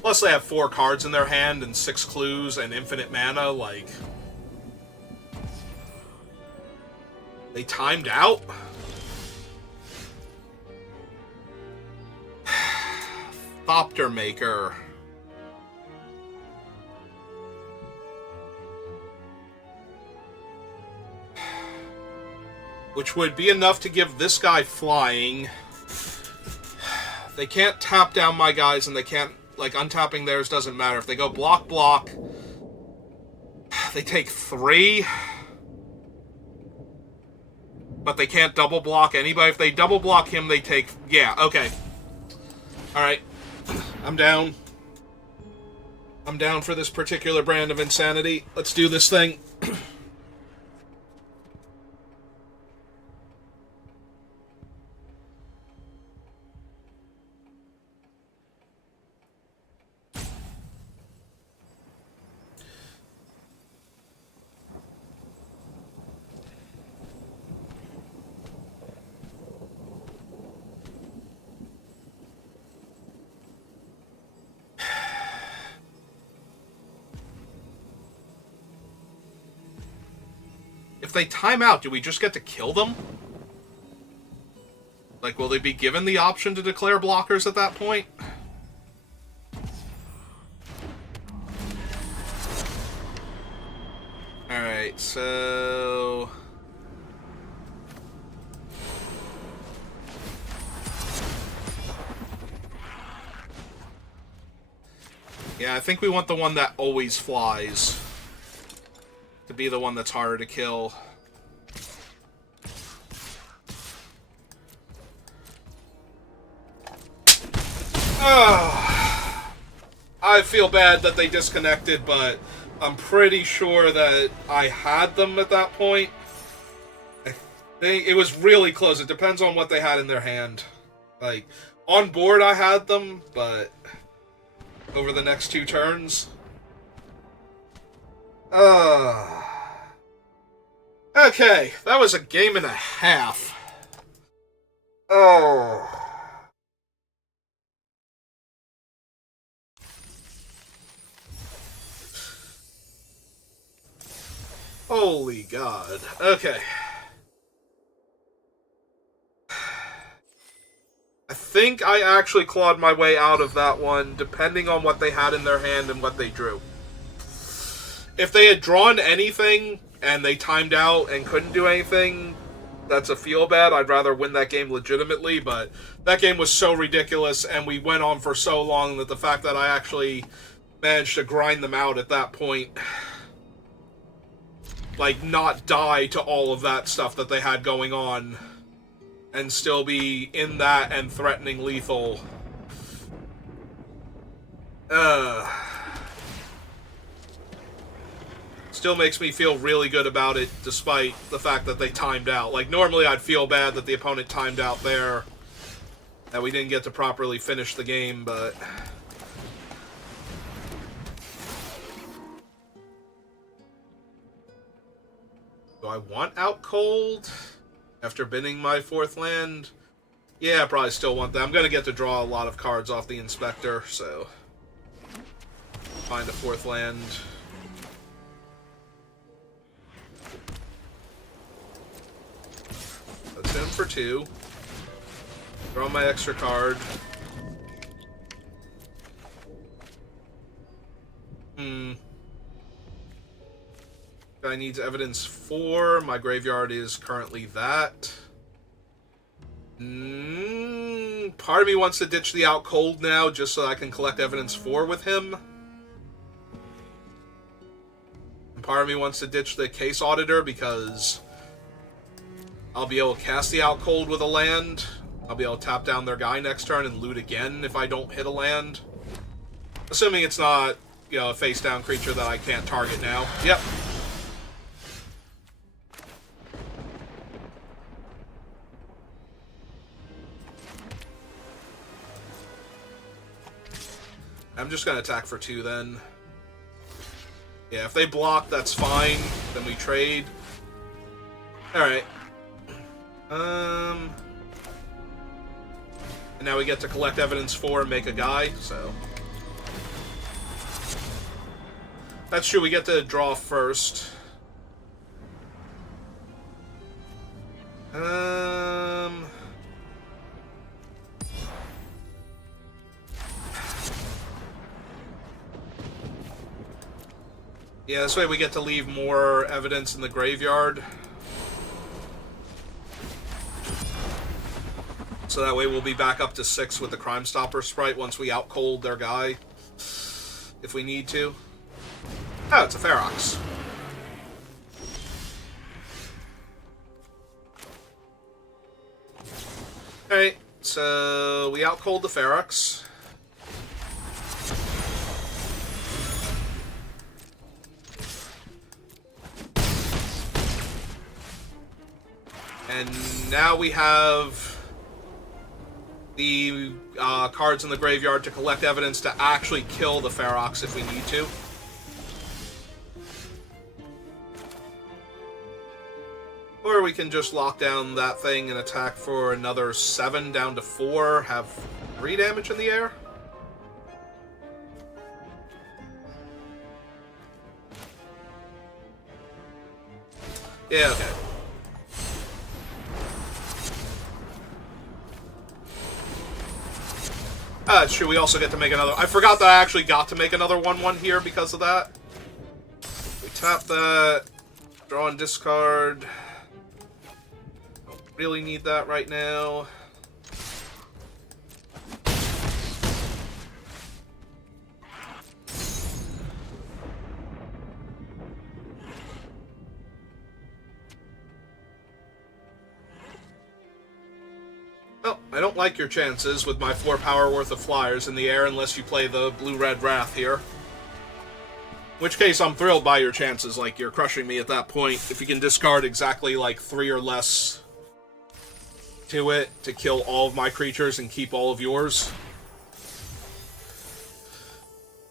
Plus, they have 4 cards in their hand and 6 clues and infinite mana, like... They timed out? Thopter Maker. Which would be enough to give this guy flying. They can't tap down my guys, and they can't... Like, untapping theirs doesn't matter. If they go block, block, they take 3. But they can't double block anybody. If they double block him, they take... Yeah, okay. Alright. I'm down. I'm down for this particular brand of insanity. Let's do this thing. If they time out, do we just get to kill them? Like, will they be given the option to declare blockers at that point? Alright, so... Yeah, I think we want the one that always flies to be the one that's harder to kill. I feel bad that they disconnected, but I'm pretty sure that I had them at that point. I think it was really close. It depends on what they had in their hand. Like, on board I had them, but over the next 2 turns... Okay, that was a game and a half. Oh. Holy God. Okay. I think I actually clawed my way out of that one, depending on what they had in their hand and what they drew. If they had drawn anything and they timed out and couldn't do anything, that's a feel bad. I'd rather win that game legitimately, but that game was so ridiculous and we went on for so long that the fact that I actually managed to grind them out at that point, like, not die to all of that stuff that they had going on and still be in that and threatening lethal. Still makes me feel really good about it, despite the fact that they timed out. Like, normally I'd feel bad that the opponent timed out there, that we didn't get to properly finish the game, but... Do I want out cold after binning my 4th land? Yeah, I probably still want that. I'm going to get to draw a lot of cards off the Inspector, so... Find a 4th land. That's in for 2. Draw my extra card. Guy needs evidence 4. My graveyard is currently that. Part of me wants to ditch the out cold now just so I can collect evidence 4 with him. And part of me wants to ditch the case auditor because I'll be able to cast the out cold with a land. I'll be able to tap down their guy next turn and loot again if I don't hit a land. Assuming it's not, you know, a face down creature that I can't target now. Yep. I'm just going to attack for 2 then. Yeah, if they block, that's fine. Then we trade. Alright. And now we get to collect evidence 4 and make a guy, so... That's true, we get to draw first. Yeah, this way we get to leave more evidence in the graveyard. So that way we'll be back up to 6 with the Crime Stopper sprite once we out-cold their guy. If we need to. Oh, it's a Ferox. Alright, so we out-cold the Ferox. And now we have the cards in the graveyard to collect evidence to actually kill the Ferox if we need to. Or we can just lock down that thing and attack for another 7 down to 4, have 3 damage in the air. Yeah, okay. That's true, we also get to make another... I forgot that I actually got to make another 1/1 here because of that. We tap that, draw and discard. Don't really need that right now. Well, I don't like your chances with my 4 power worth of flyers in the air unless you play the Blue-Red Wrath here. In which case, I'm thrilled by your chances, like, you're crushing me at that point. If you can discard exactly, like, 3 or less to it to kill all of my creatures and keep all of yours.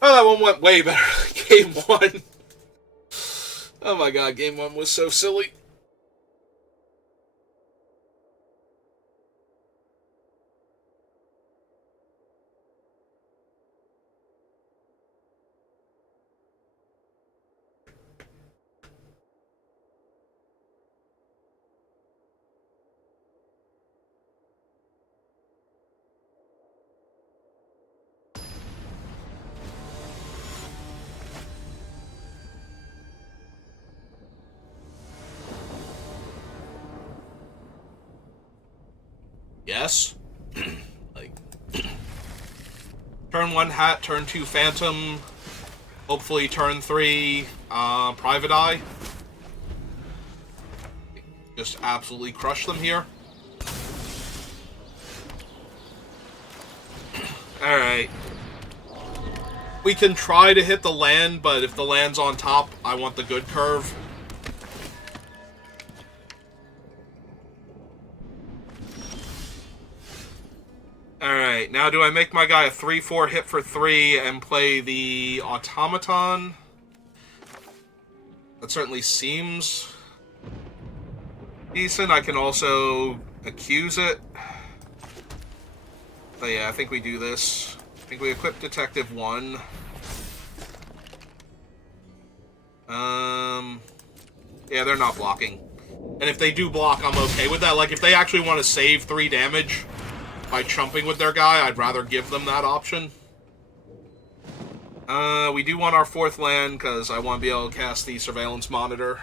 Oh, that one went way better than Game 1. Oh my god, Game 1 was so silly. Yes. Like, turn 1 Hat, turn 2 Phantom, hopefully turn 3 Private Eye. Just absolutely crush them here. Alright. We can try to hit the land, but if the land's on top, I want the good curve. Alright, now do I make my guy a 3/4 hit for 3 and play the Automaton? That certainly seems decent. I can also accuse it. So yeah, I think we do this. I think we equip Detective 1. Yeah, they're not blocking. And if they do block, I'm okay with that. Like, if they actually want to save 3 damage by chumping with their guy, I'd rather give them that option. We do want our 4th land, because I want to be able to cast the Surveillance Monitor.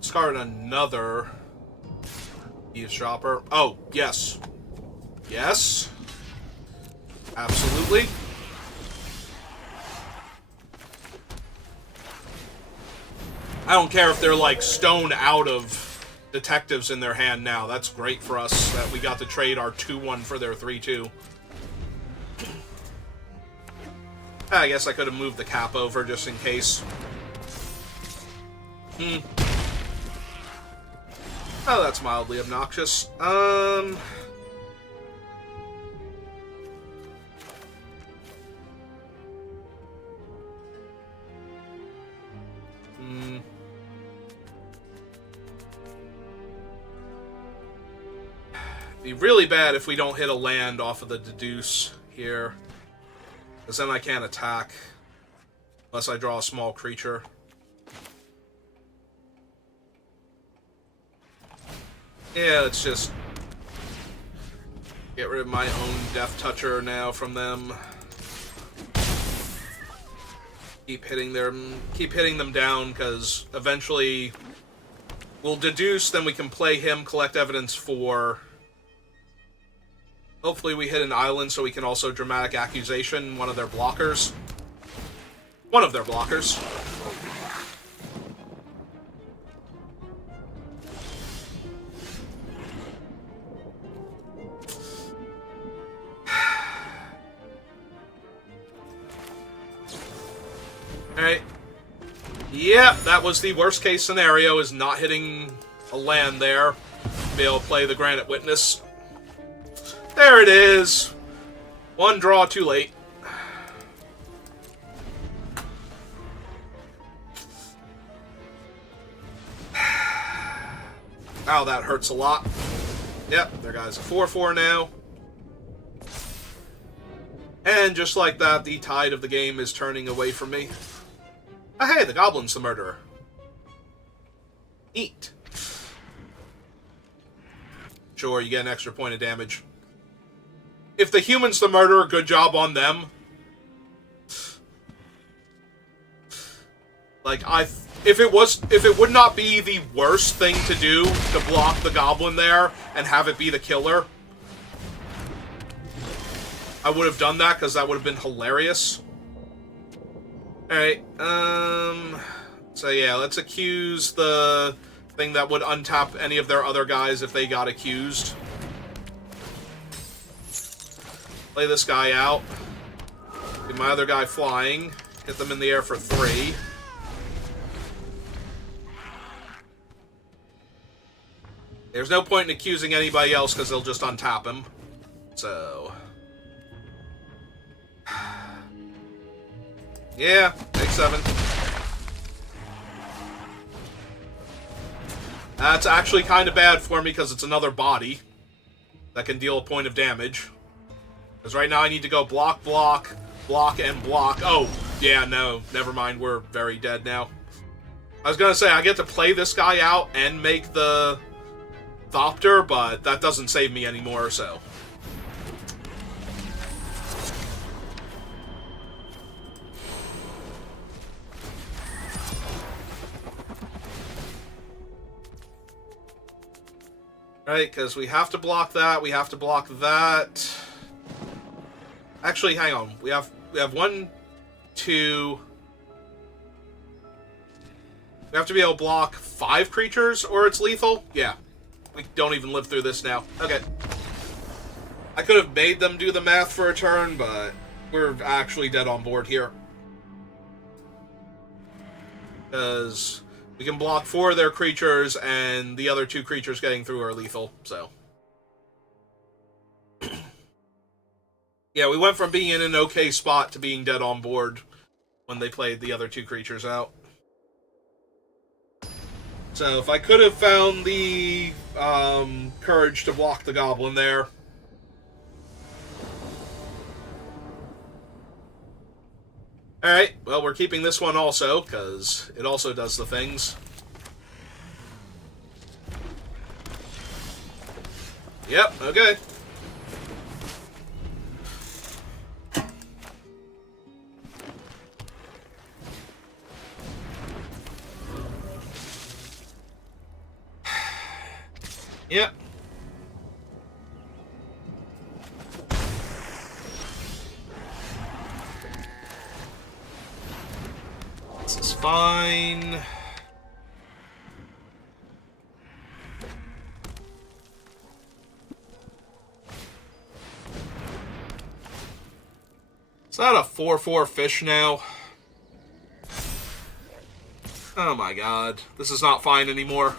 Discard another eavesdropper. Oh, yes. Yes. Absolutely. I don't care if they're, like, stone out of detectives in their hand now. That's great for us that we got to trade our 2-1 for their 3-2. I guess I could have moved the cap over just in case. Oh, that's mildly obnoxious. Be really bad if we don't hit a land off of the deduce here. Because then I can't attack. Unless I draw a small creature. Yeah, let's just get rid of my own Death Toucher now from them. Keep hitting them down, because eventually we'll deduce, then we can play him, collect evidence for... Hopefully we hit an island so we can also Dramatic Accusation one of their blockers. One of their blockers. Alright. Yeah, that was the worst case scenario, is not hitting a land there. Be able to play the Granite Witness. There it is! 1 draw too late. Ow, that hurts a lot. Yep, their guy's a 4-4 now. And just like that, the tide of the game is turning away from me. Oh, hey, the Goblin's the murderer. Neat. Sure, you get an extra point of damage. If the human's the murderer, good job on them. Like, if it would not be the worst thing to do to block the goblin there and have it be the killer, I would have done that, because that would have been hilarious. Alright, so yeah, let's accuse the thing that would untap any of their other guys if they got accused. Play this guy out. Get my other guy flying. Hit them in the air for 3. There's no point in accusing anybody else, because they'll just untap him. So... yeah, take 7. That's actually kind of bad for me, because it's another body that can deal a point of damage. Because right now I need to go block, block, block, and block. Oh, yeah, no, never mind, we're very dead now. I was gonna say, I get to play this guy out and make the Thopter, but that doesn't save me anymore, so... Right, because we have to block that, we have to block that. Actually, hang on. We have 1, 2... We have to be able to block 5 creatures, or it's lethal? Yeah. We don't even live through this now. Okay. I could have made them do the math for a turn, but we're actually dead on board here. Because We can block 4 of their creatures, and the other 2 creatures getting through are lethal, so. Yeah, we went from being in an okay spot to being dead on board when they played the other 2 creatures out. So if I could have found the courage to block the goblin there. Alright, well, we're keeping this one also, because it also does the things. Yep, okay. Yep. This is fine. Is that a 4/4 fish now? Oh my god. This is not fine anymore.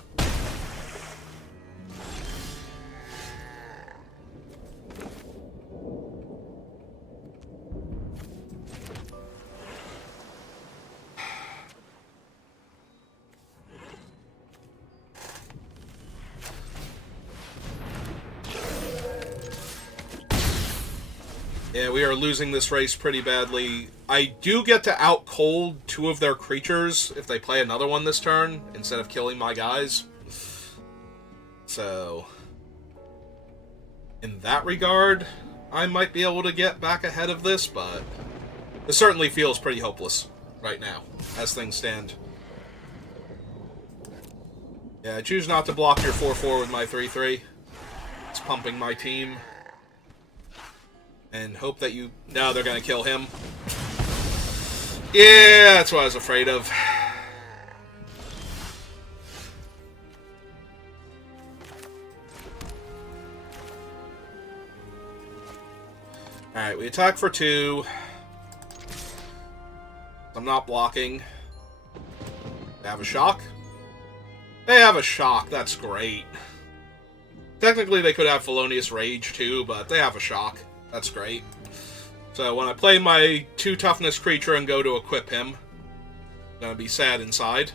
Yeah, we are losing this race pretty badly. I do get to out-cold 2 of their creatures if they play another one this turn, instead of killing my guys. So, in that regard, I might be able to get back ahead of this, but it certainly feels pretty hopeless right now, as things stand. Yeah, I choose not to block your 4/4 with my 3/3. It's pumping my team. And hope that you... No, they're going to kill him. Yeah, that's what I was afraid of. Alright, we attack for 2. I'm not blocking. They have a shock? They have a shock, that's great. Technically, they could have Felonious Rage, too, but they have a shock. That's great. So when I play my 2 toughness creature and go to equip him, I'm gonna be sad inside.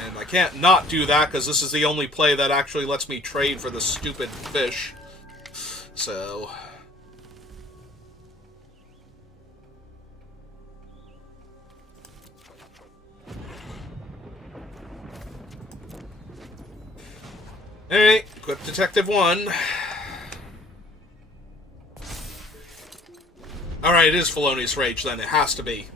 And I can't not do that, because this is the only play that actually lets me trade for the stupid fish. So... Alright, equip Detective 1. Alright, it is Felonious Rage, then. It has to be.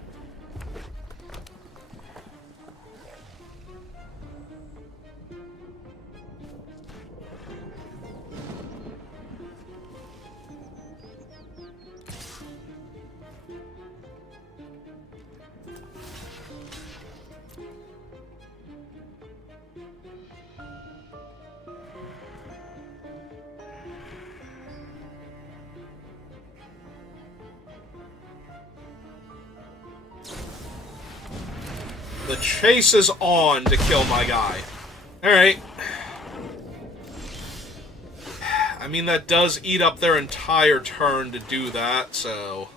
The chase is on to kill my guy. Alright. I mean, that does eat up their entire turn to do that, so...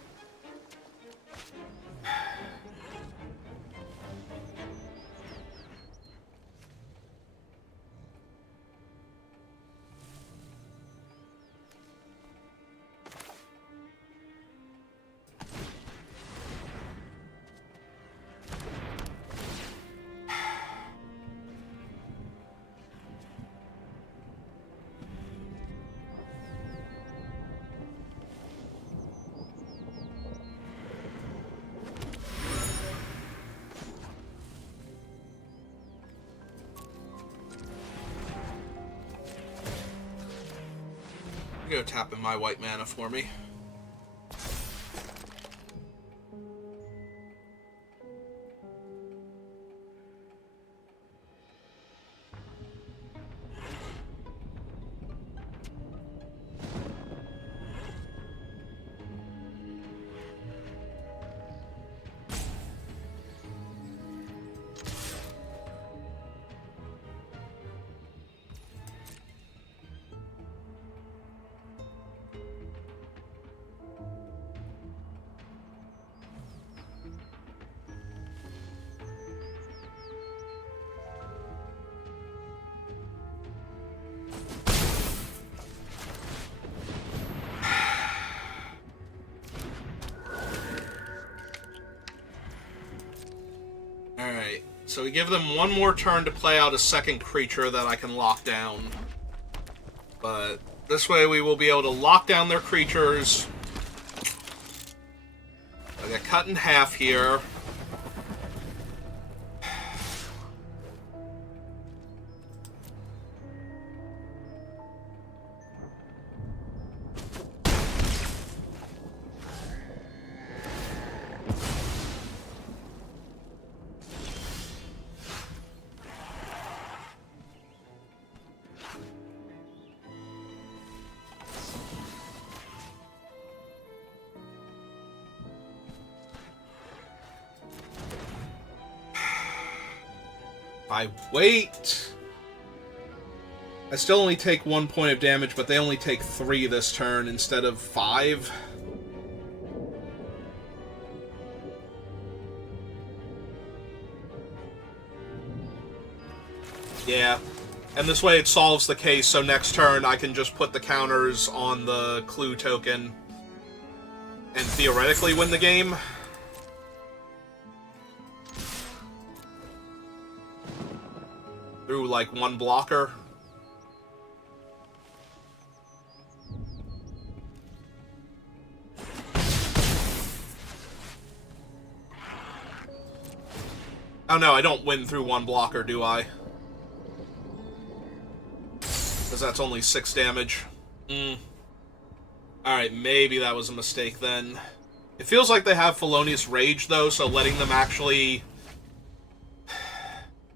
Go tapping my white mana for me. Alright, so we give them one more turn to play out a second creature that I can lock down. But this way we will be able to lock down their creatures. I get cut in half here. I wait. I still only take 1 point of damage, but they only take 3 this turn instead of 5. Yeah. And this way it solves the case, so next turn I can just put the counters on the clue token and theoretically win the game. Through, like, one blocker. Oh no, I don't win through one blocker, do I? Because that's only 6 damage. Alright, maybe that was a mistake then. It feels like they have Felonious Rage, though, so letting them actually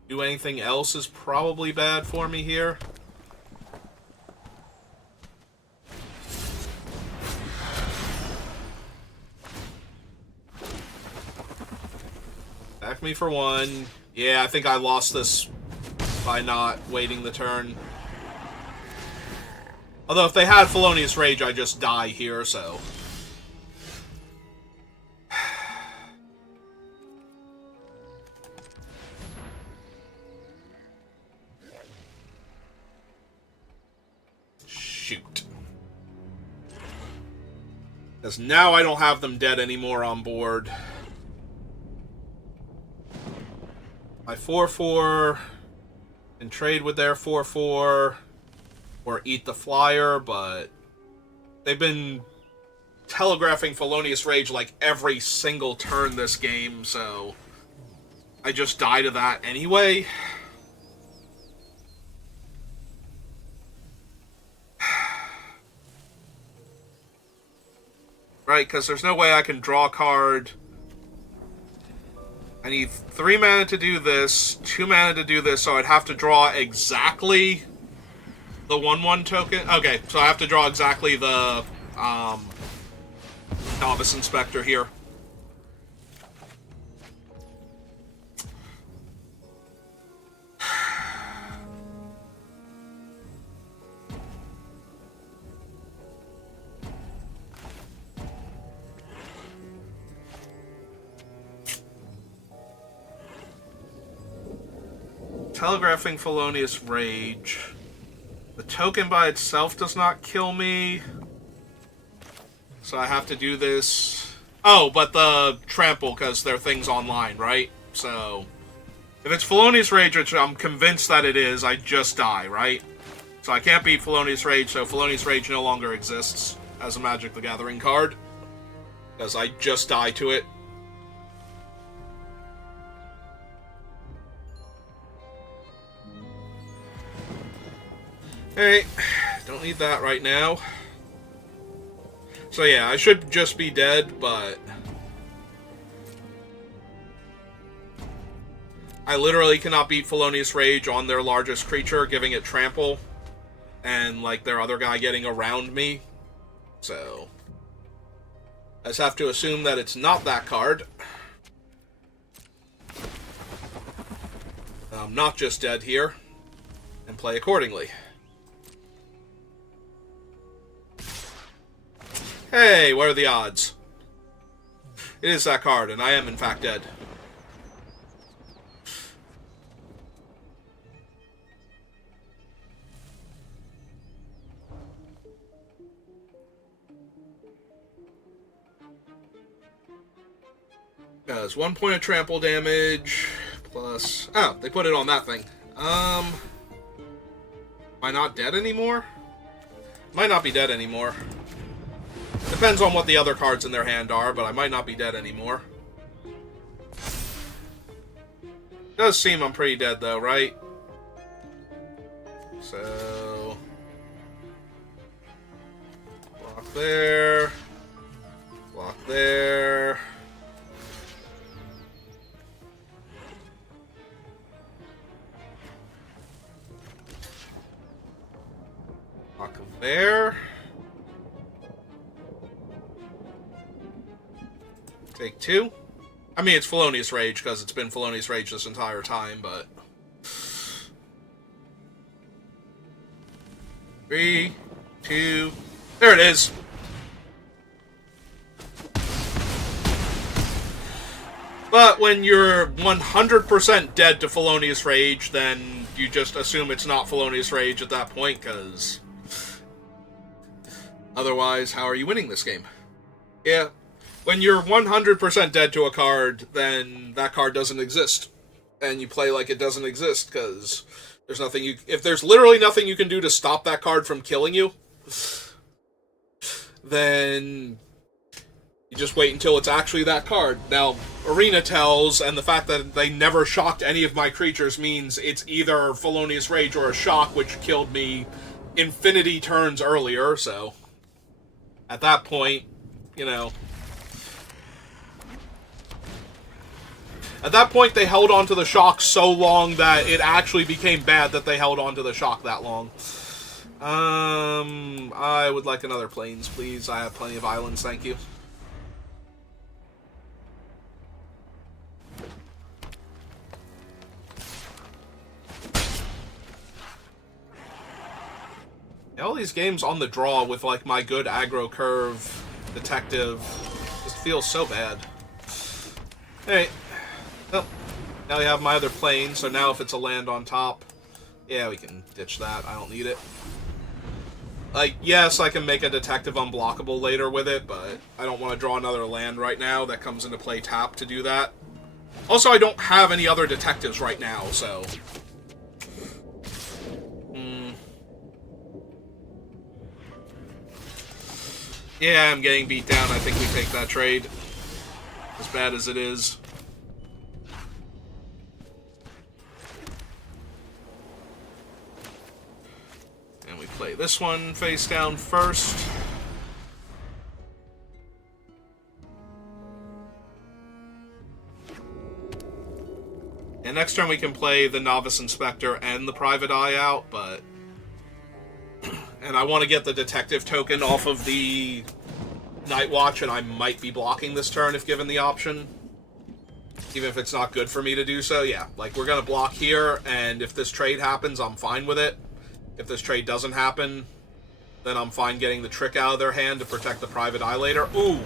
do anything else is probably bad for me here. Back me for 1. Yeah, I think I lost this by not waiting the turn. Although if they had Felonious Rage, I just die here, so... Shoot. Because now I don't have them dead anymore on board. My 4/4 and trade with their 4/4 or eat the flyer, but they've been telegraphing Felonious Rage like every single turn this game, so I just die to that anyway. Right, because there's no way I can draw a card. I need 3 mana to do this, 2 mana to do this, so I'd have to draw exactly the 1/1 token. Okay, so I have to draw exactly the Novice Inspector here. Telegraphing Felonious Rage. The token by itself does not kill me. So I have to do this. Oh, but the trample, because there are things online, right? So, if it's Felonious Rage, which I'm convinced that it is, I just die, right? So I can't beat Felonious Rage, so Felonious Rage no longer exists as a Magic the Gathering card. Because I just die to it. Hey, don't need that right now. So yeah, I should just be dead, but I literally cannot beat Felonious Rage on their largest creature, giving it trample, and like their other guy getting around me. So I just have to assume that it's not that card. I'm not just dead here, and play accordingly. Hey, what are the odds? It is that card, and I am in fact dead. Does 1 point of trample damage, plus... Oh, they put it on that thing. Am I not dead anymore? Might not be dead anymore. Depends on what the other cards in their hand are, but I might not be dead anymore. Does seem I'm pretty dead, though, right? So... block there. Block there. Block there. Take 2. I mean, it's Felonious Rage, because it's been Felonious Rage this entire time, but... 3, 2... There it is! But when you're 100% dead to Felonious Rage, then you just assume it's not Felonious Rage at that point, because... otherwise, how are you winning this game? Yeah. When you're 100% dead to a card, then that card doesn't exist. And you play like it doesn't exist, because there's nothing you... if there's literally nothing you can do to stop that card from killing you, then you just wait until it's actually that card. Now, Arena tells, and the fact that they never shocked any of my creatures means it's either Felonious Rage or a shock, which killed me infinity turns earlier, so... at that point, you know... at that point, they held on to the shock so long that it actually became bad that they held on to the shock that long. I would like another plains, please. I have plenty of islands, thank you. Yeah, all these games on the draw with, like, my good aggro curve detective just feels so bad. Hey. Oh, now we have my other plane, so now if it's a land on top, yeah, we can ditch that. I don't need it. Like, yes, I can make a detective unblockable later with it, but I don't want to draw another land right now that comes into play tap to do that. Also, I don't have any other detectives right now, so... yeah, I'm getting beat down. I think we take that trade. As bad as it is. Play this one face down first. And next turn we can play the Novice Inspector and the Private Eye out, but... and I want to get the Detective token off of the Night Watch, and I might be blocking this turn if given the option. Even if it's not good for me to do so, yeah. Like, we're going to block here, and if this trade happens, I'm fine with it. If this trade doesn't happen, then I'm fine getting the trick out of their hand to protect the Private Eye later. Ooh.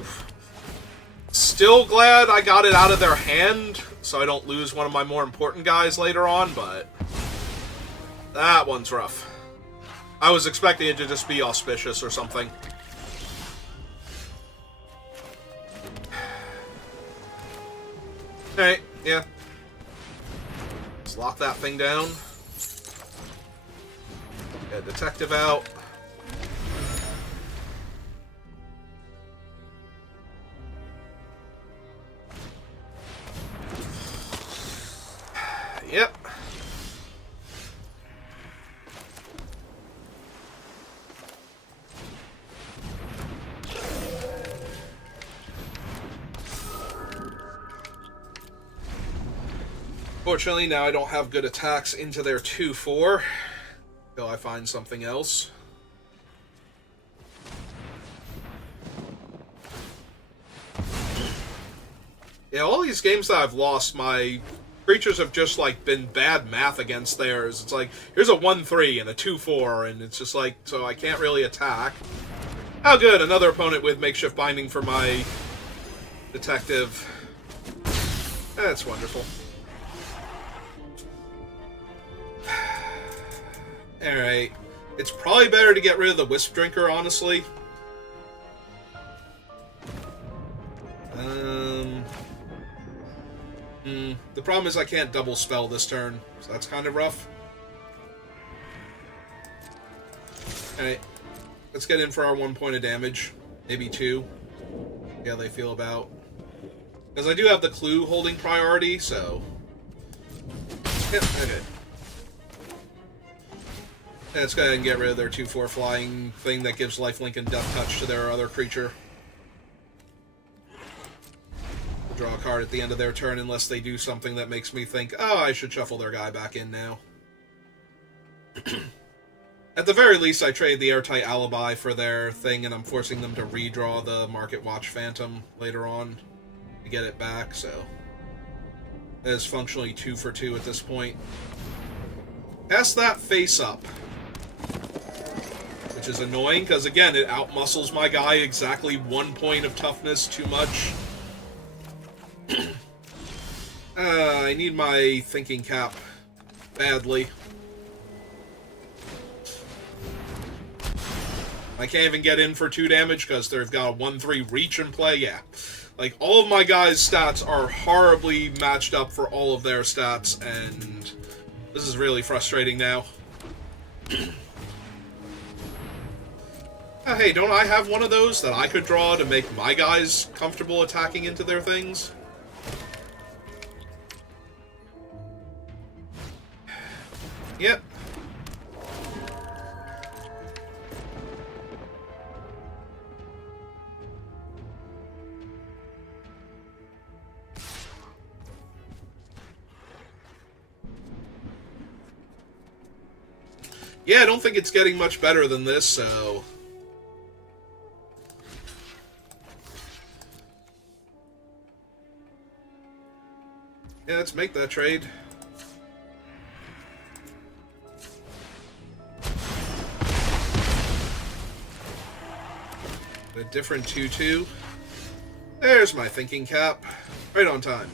Still glad I got it out of their hand, so I don't lose one of my more important guys later on, but... that one's rough. I was expecting it to just be auspicious or something. Alright, yeah. Let's lock that thing down. Get detective out. Yep. Fortunately, now I don't have good attacks into their 2-4. Until I find something else. Yeah, all these games that I've lost, my creatures have just, like, been bad math against theirs. It's like, here's a 1-3 and a 2-4, and it's just like, so I can't really attack. Oh, good, another opponent with Makeshift Binding for my detective. That's wonderful. Alright. It's probably better to get rid of the Wisp Drinker, honestly. The problem is I can't double spell this turn, so that's kind of rough. Alright, let's get in for our 1 point of damage. Maybe 2. See how they feel about. Because I do have the clue holding priority, so... Yep, okay. Let's go ahead and get rid of their 2/4 flying thing that gives lifelink and death touch to their other creature. We'll draw a card at the end of their turn unless they do something that makes me think, oh, I should shuffle their guy back in now. At the very least, I trade the Airtight Alibi for their thing, and I'm forcing them to redraw the Market Watch Phantom later on to get it back, so... That is functionally 2 for 2 at this point. Pass that face up. Which is annoying, because again, it outmuscles my guy exactly 1 point of toughness too much. I need my thinking cap badly. I can't even get in for 2 damage because they've got a 1/3 reach in play. Yeah. Like, all of my guys' stats are horribly matched up for all of their stats, and this is really frustrating now. Oh, hey, don't I have one of those that I could draw to make my guys comfortable attacking into their things? Yep. Yeah, I don't think it's getting much better than this, so... Yeah, let's make that trade. A different 2/2. There's my thinking cap. Right on time.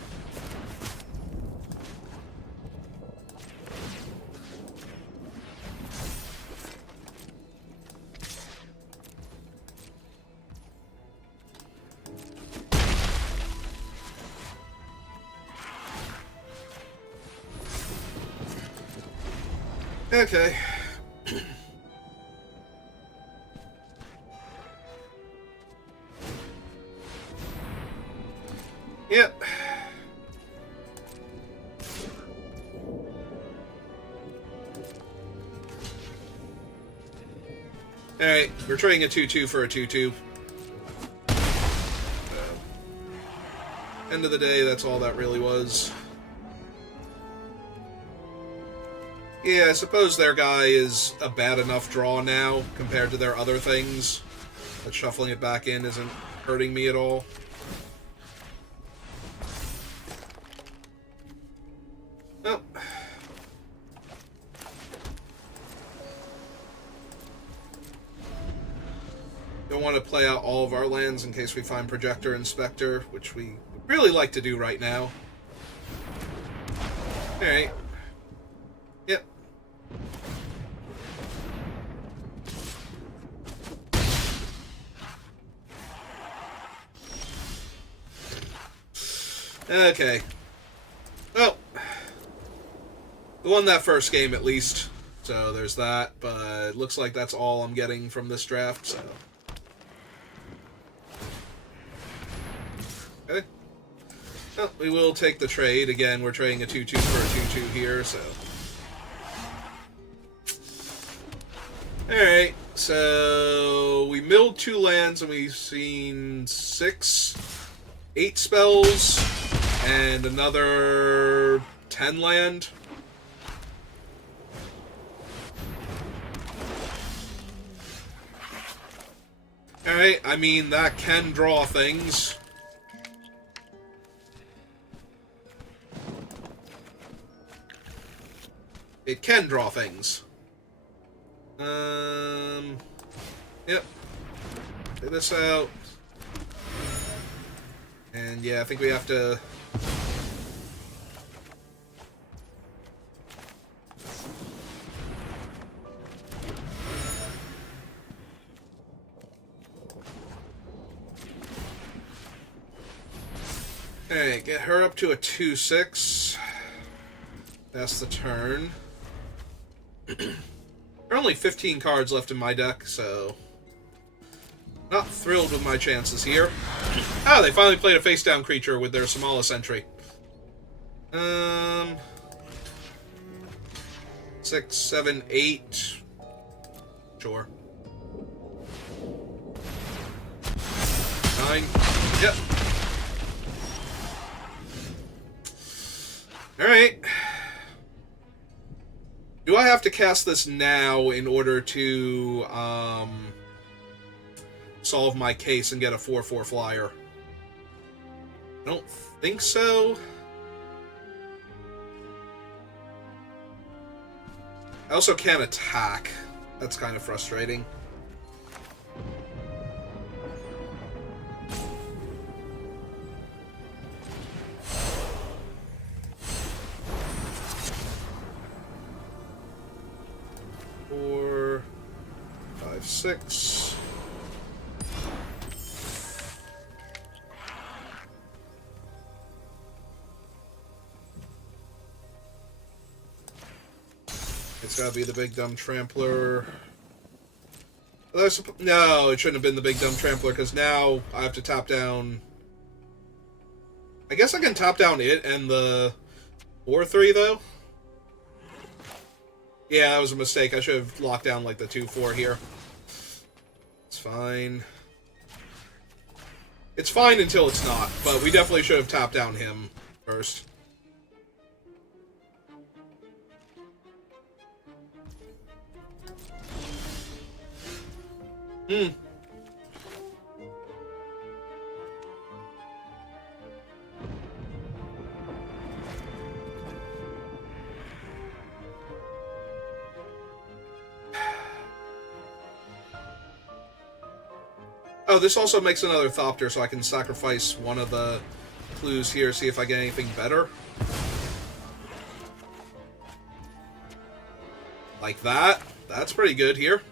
Okay. Yep. Alright, we're trading a 2/2 for a 2/2. End of the day, that's all that really was. Yeah, I suppose their guy is a bad enough draw now compared to their other things, but shuffling it back in isn't hurting me at all. Oh. Don't want to play out all of our lands in case we find Projector and Spectre, which we really like to do right now. Alright. Yep. Okay. Well, we won that first game at least, so there's that, but it looks like that's all I'm getting from this draft, so... Okay. Well, we will take the trade. Again, we're trading a 2/2 for a 2/2 here, so... Alright, so... we milled 2 lands and we've seen 8 spells, and another 10 land. Alright, I mean, that can draw things. It can draw things. Yep. Get this out. And yeah, I think we have to... Alright, get her up to a 2-6. That's the turn. There are only 15 cards left in my deck, so... Not thrilled with my chances here. Ah, they finally played a face-down creature with their Somalis entry. 6, 7, 8. Sure. 9. Yep. Alright. Do I have to cast this now in order to, solve my case and get a 4/4 flyer? I don't think so. I also can't attack. That's kind of frustrating. Four, 5, 6. It's gotta be the big dumb trampler. No, it shouldn't have been the big dumb trampler, because now I have to top down... I guess I can top down it and the 4/3, though. Yeah, that was a mistake. I should have locked down, like, the 2/4 here. It's fine. It's fine until it's not, but we definitely should have topped down him first. Oh, this also makes another Thopter, so I can sacrifice one of the clues here, see if I get anything better. Like that. That's pretty good here.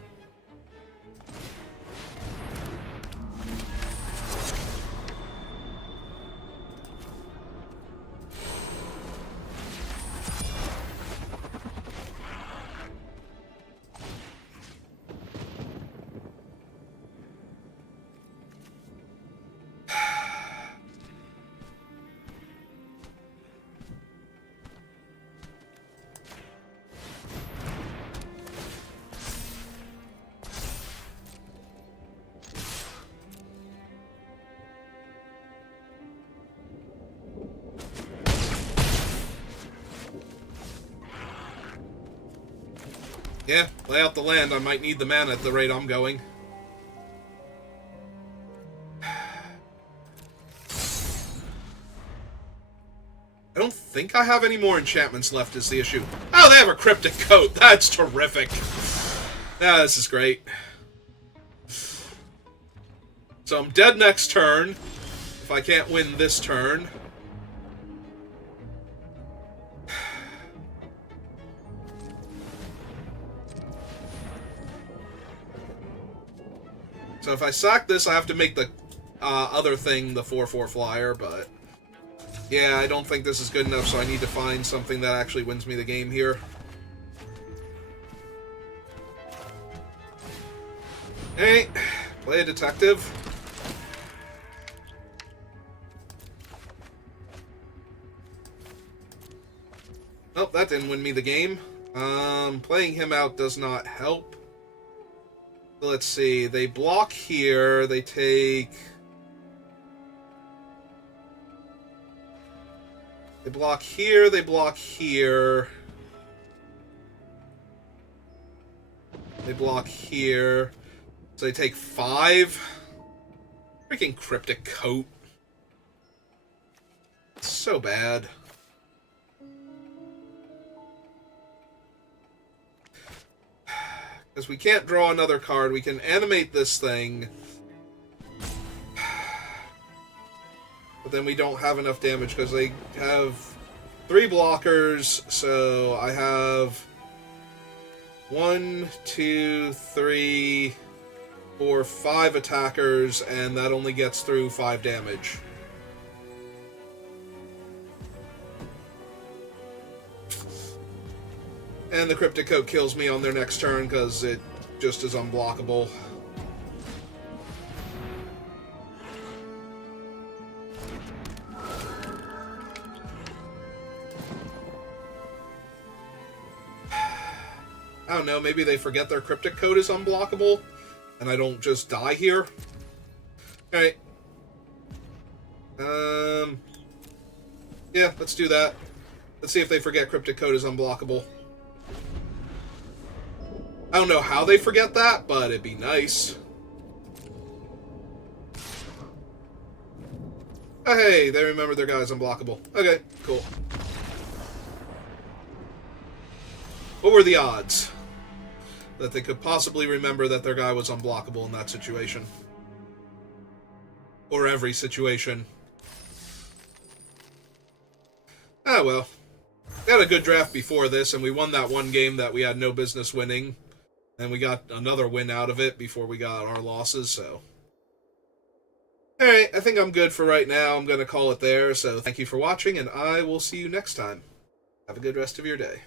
Yeah, lay out the land. I might need the mana at the rate I'm going. I don't think I have any more enchantments left is the issue. Oh, they have a Cryptic Coat. That's terrific. Ah, this is great. So I'm dead next turn. If I can't win this turn. So if I sack this, I have to make the other thing the 4/4 flyer, but... Yeah, I don't think this is good enough, so I need to find something that actually wins me the game here. Hey, play a detective. Nope, that didn't win me the game. Playing him out does not help. Let's see, they block here, they take... They block here, they block here. They block here. So they take 5. Freaking Cryptic Coat. It's so bad. Because we can't draw another card. We can animate this thing. But then we don't have enough damage because they have 3 blockers. So I have 1, 2, 3, 4, 5 attackers, and that only gets through 5 damage. And the Cryptic Coat kills me on their next turn because it just is unblockable. I don't know, maybe they forget their Cryptic Coat is unblockable, and I don't just die here. Alright. Yeah, let's do that. Let's see if they forget Cryptic Coat is unblockable. I don't know how they forget that, but it'd be nice. Oh, hey, they remember their guy's unblockable. Okay, cool. What were the odds that they could possibly remember that their guy was unblockable in that situation? Or every situation. Ah, well. We had a good draft before this, and we won that one game that we had no business winning. And we got another win out of it before we got our losses, so... Alright, I think I'm good for right now. I'm going to call it there, so thank you for watching, and I will see you next time. Have a good rest of your day.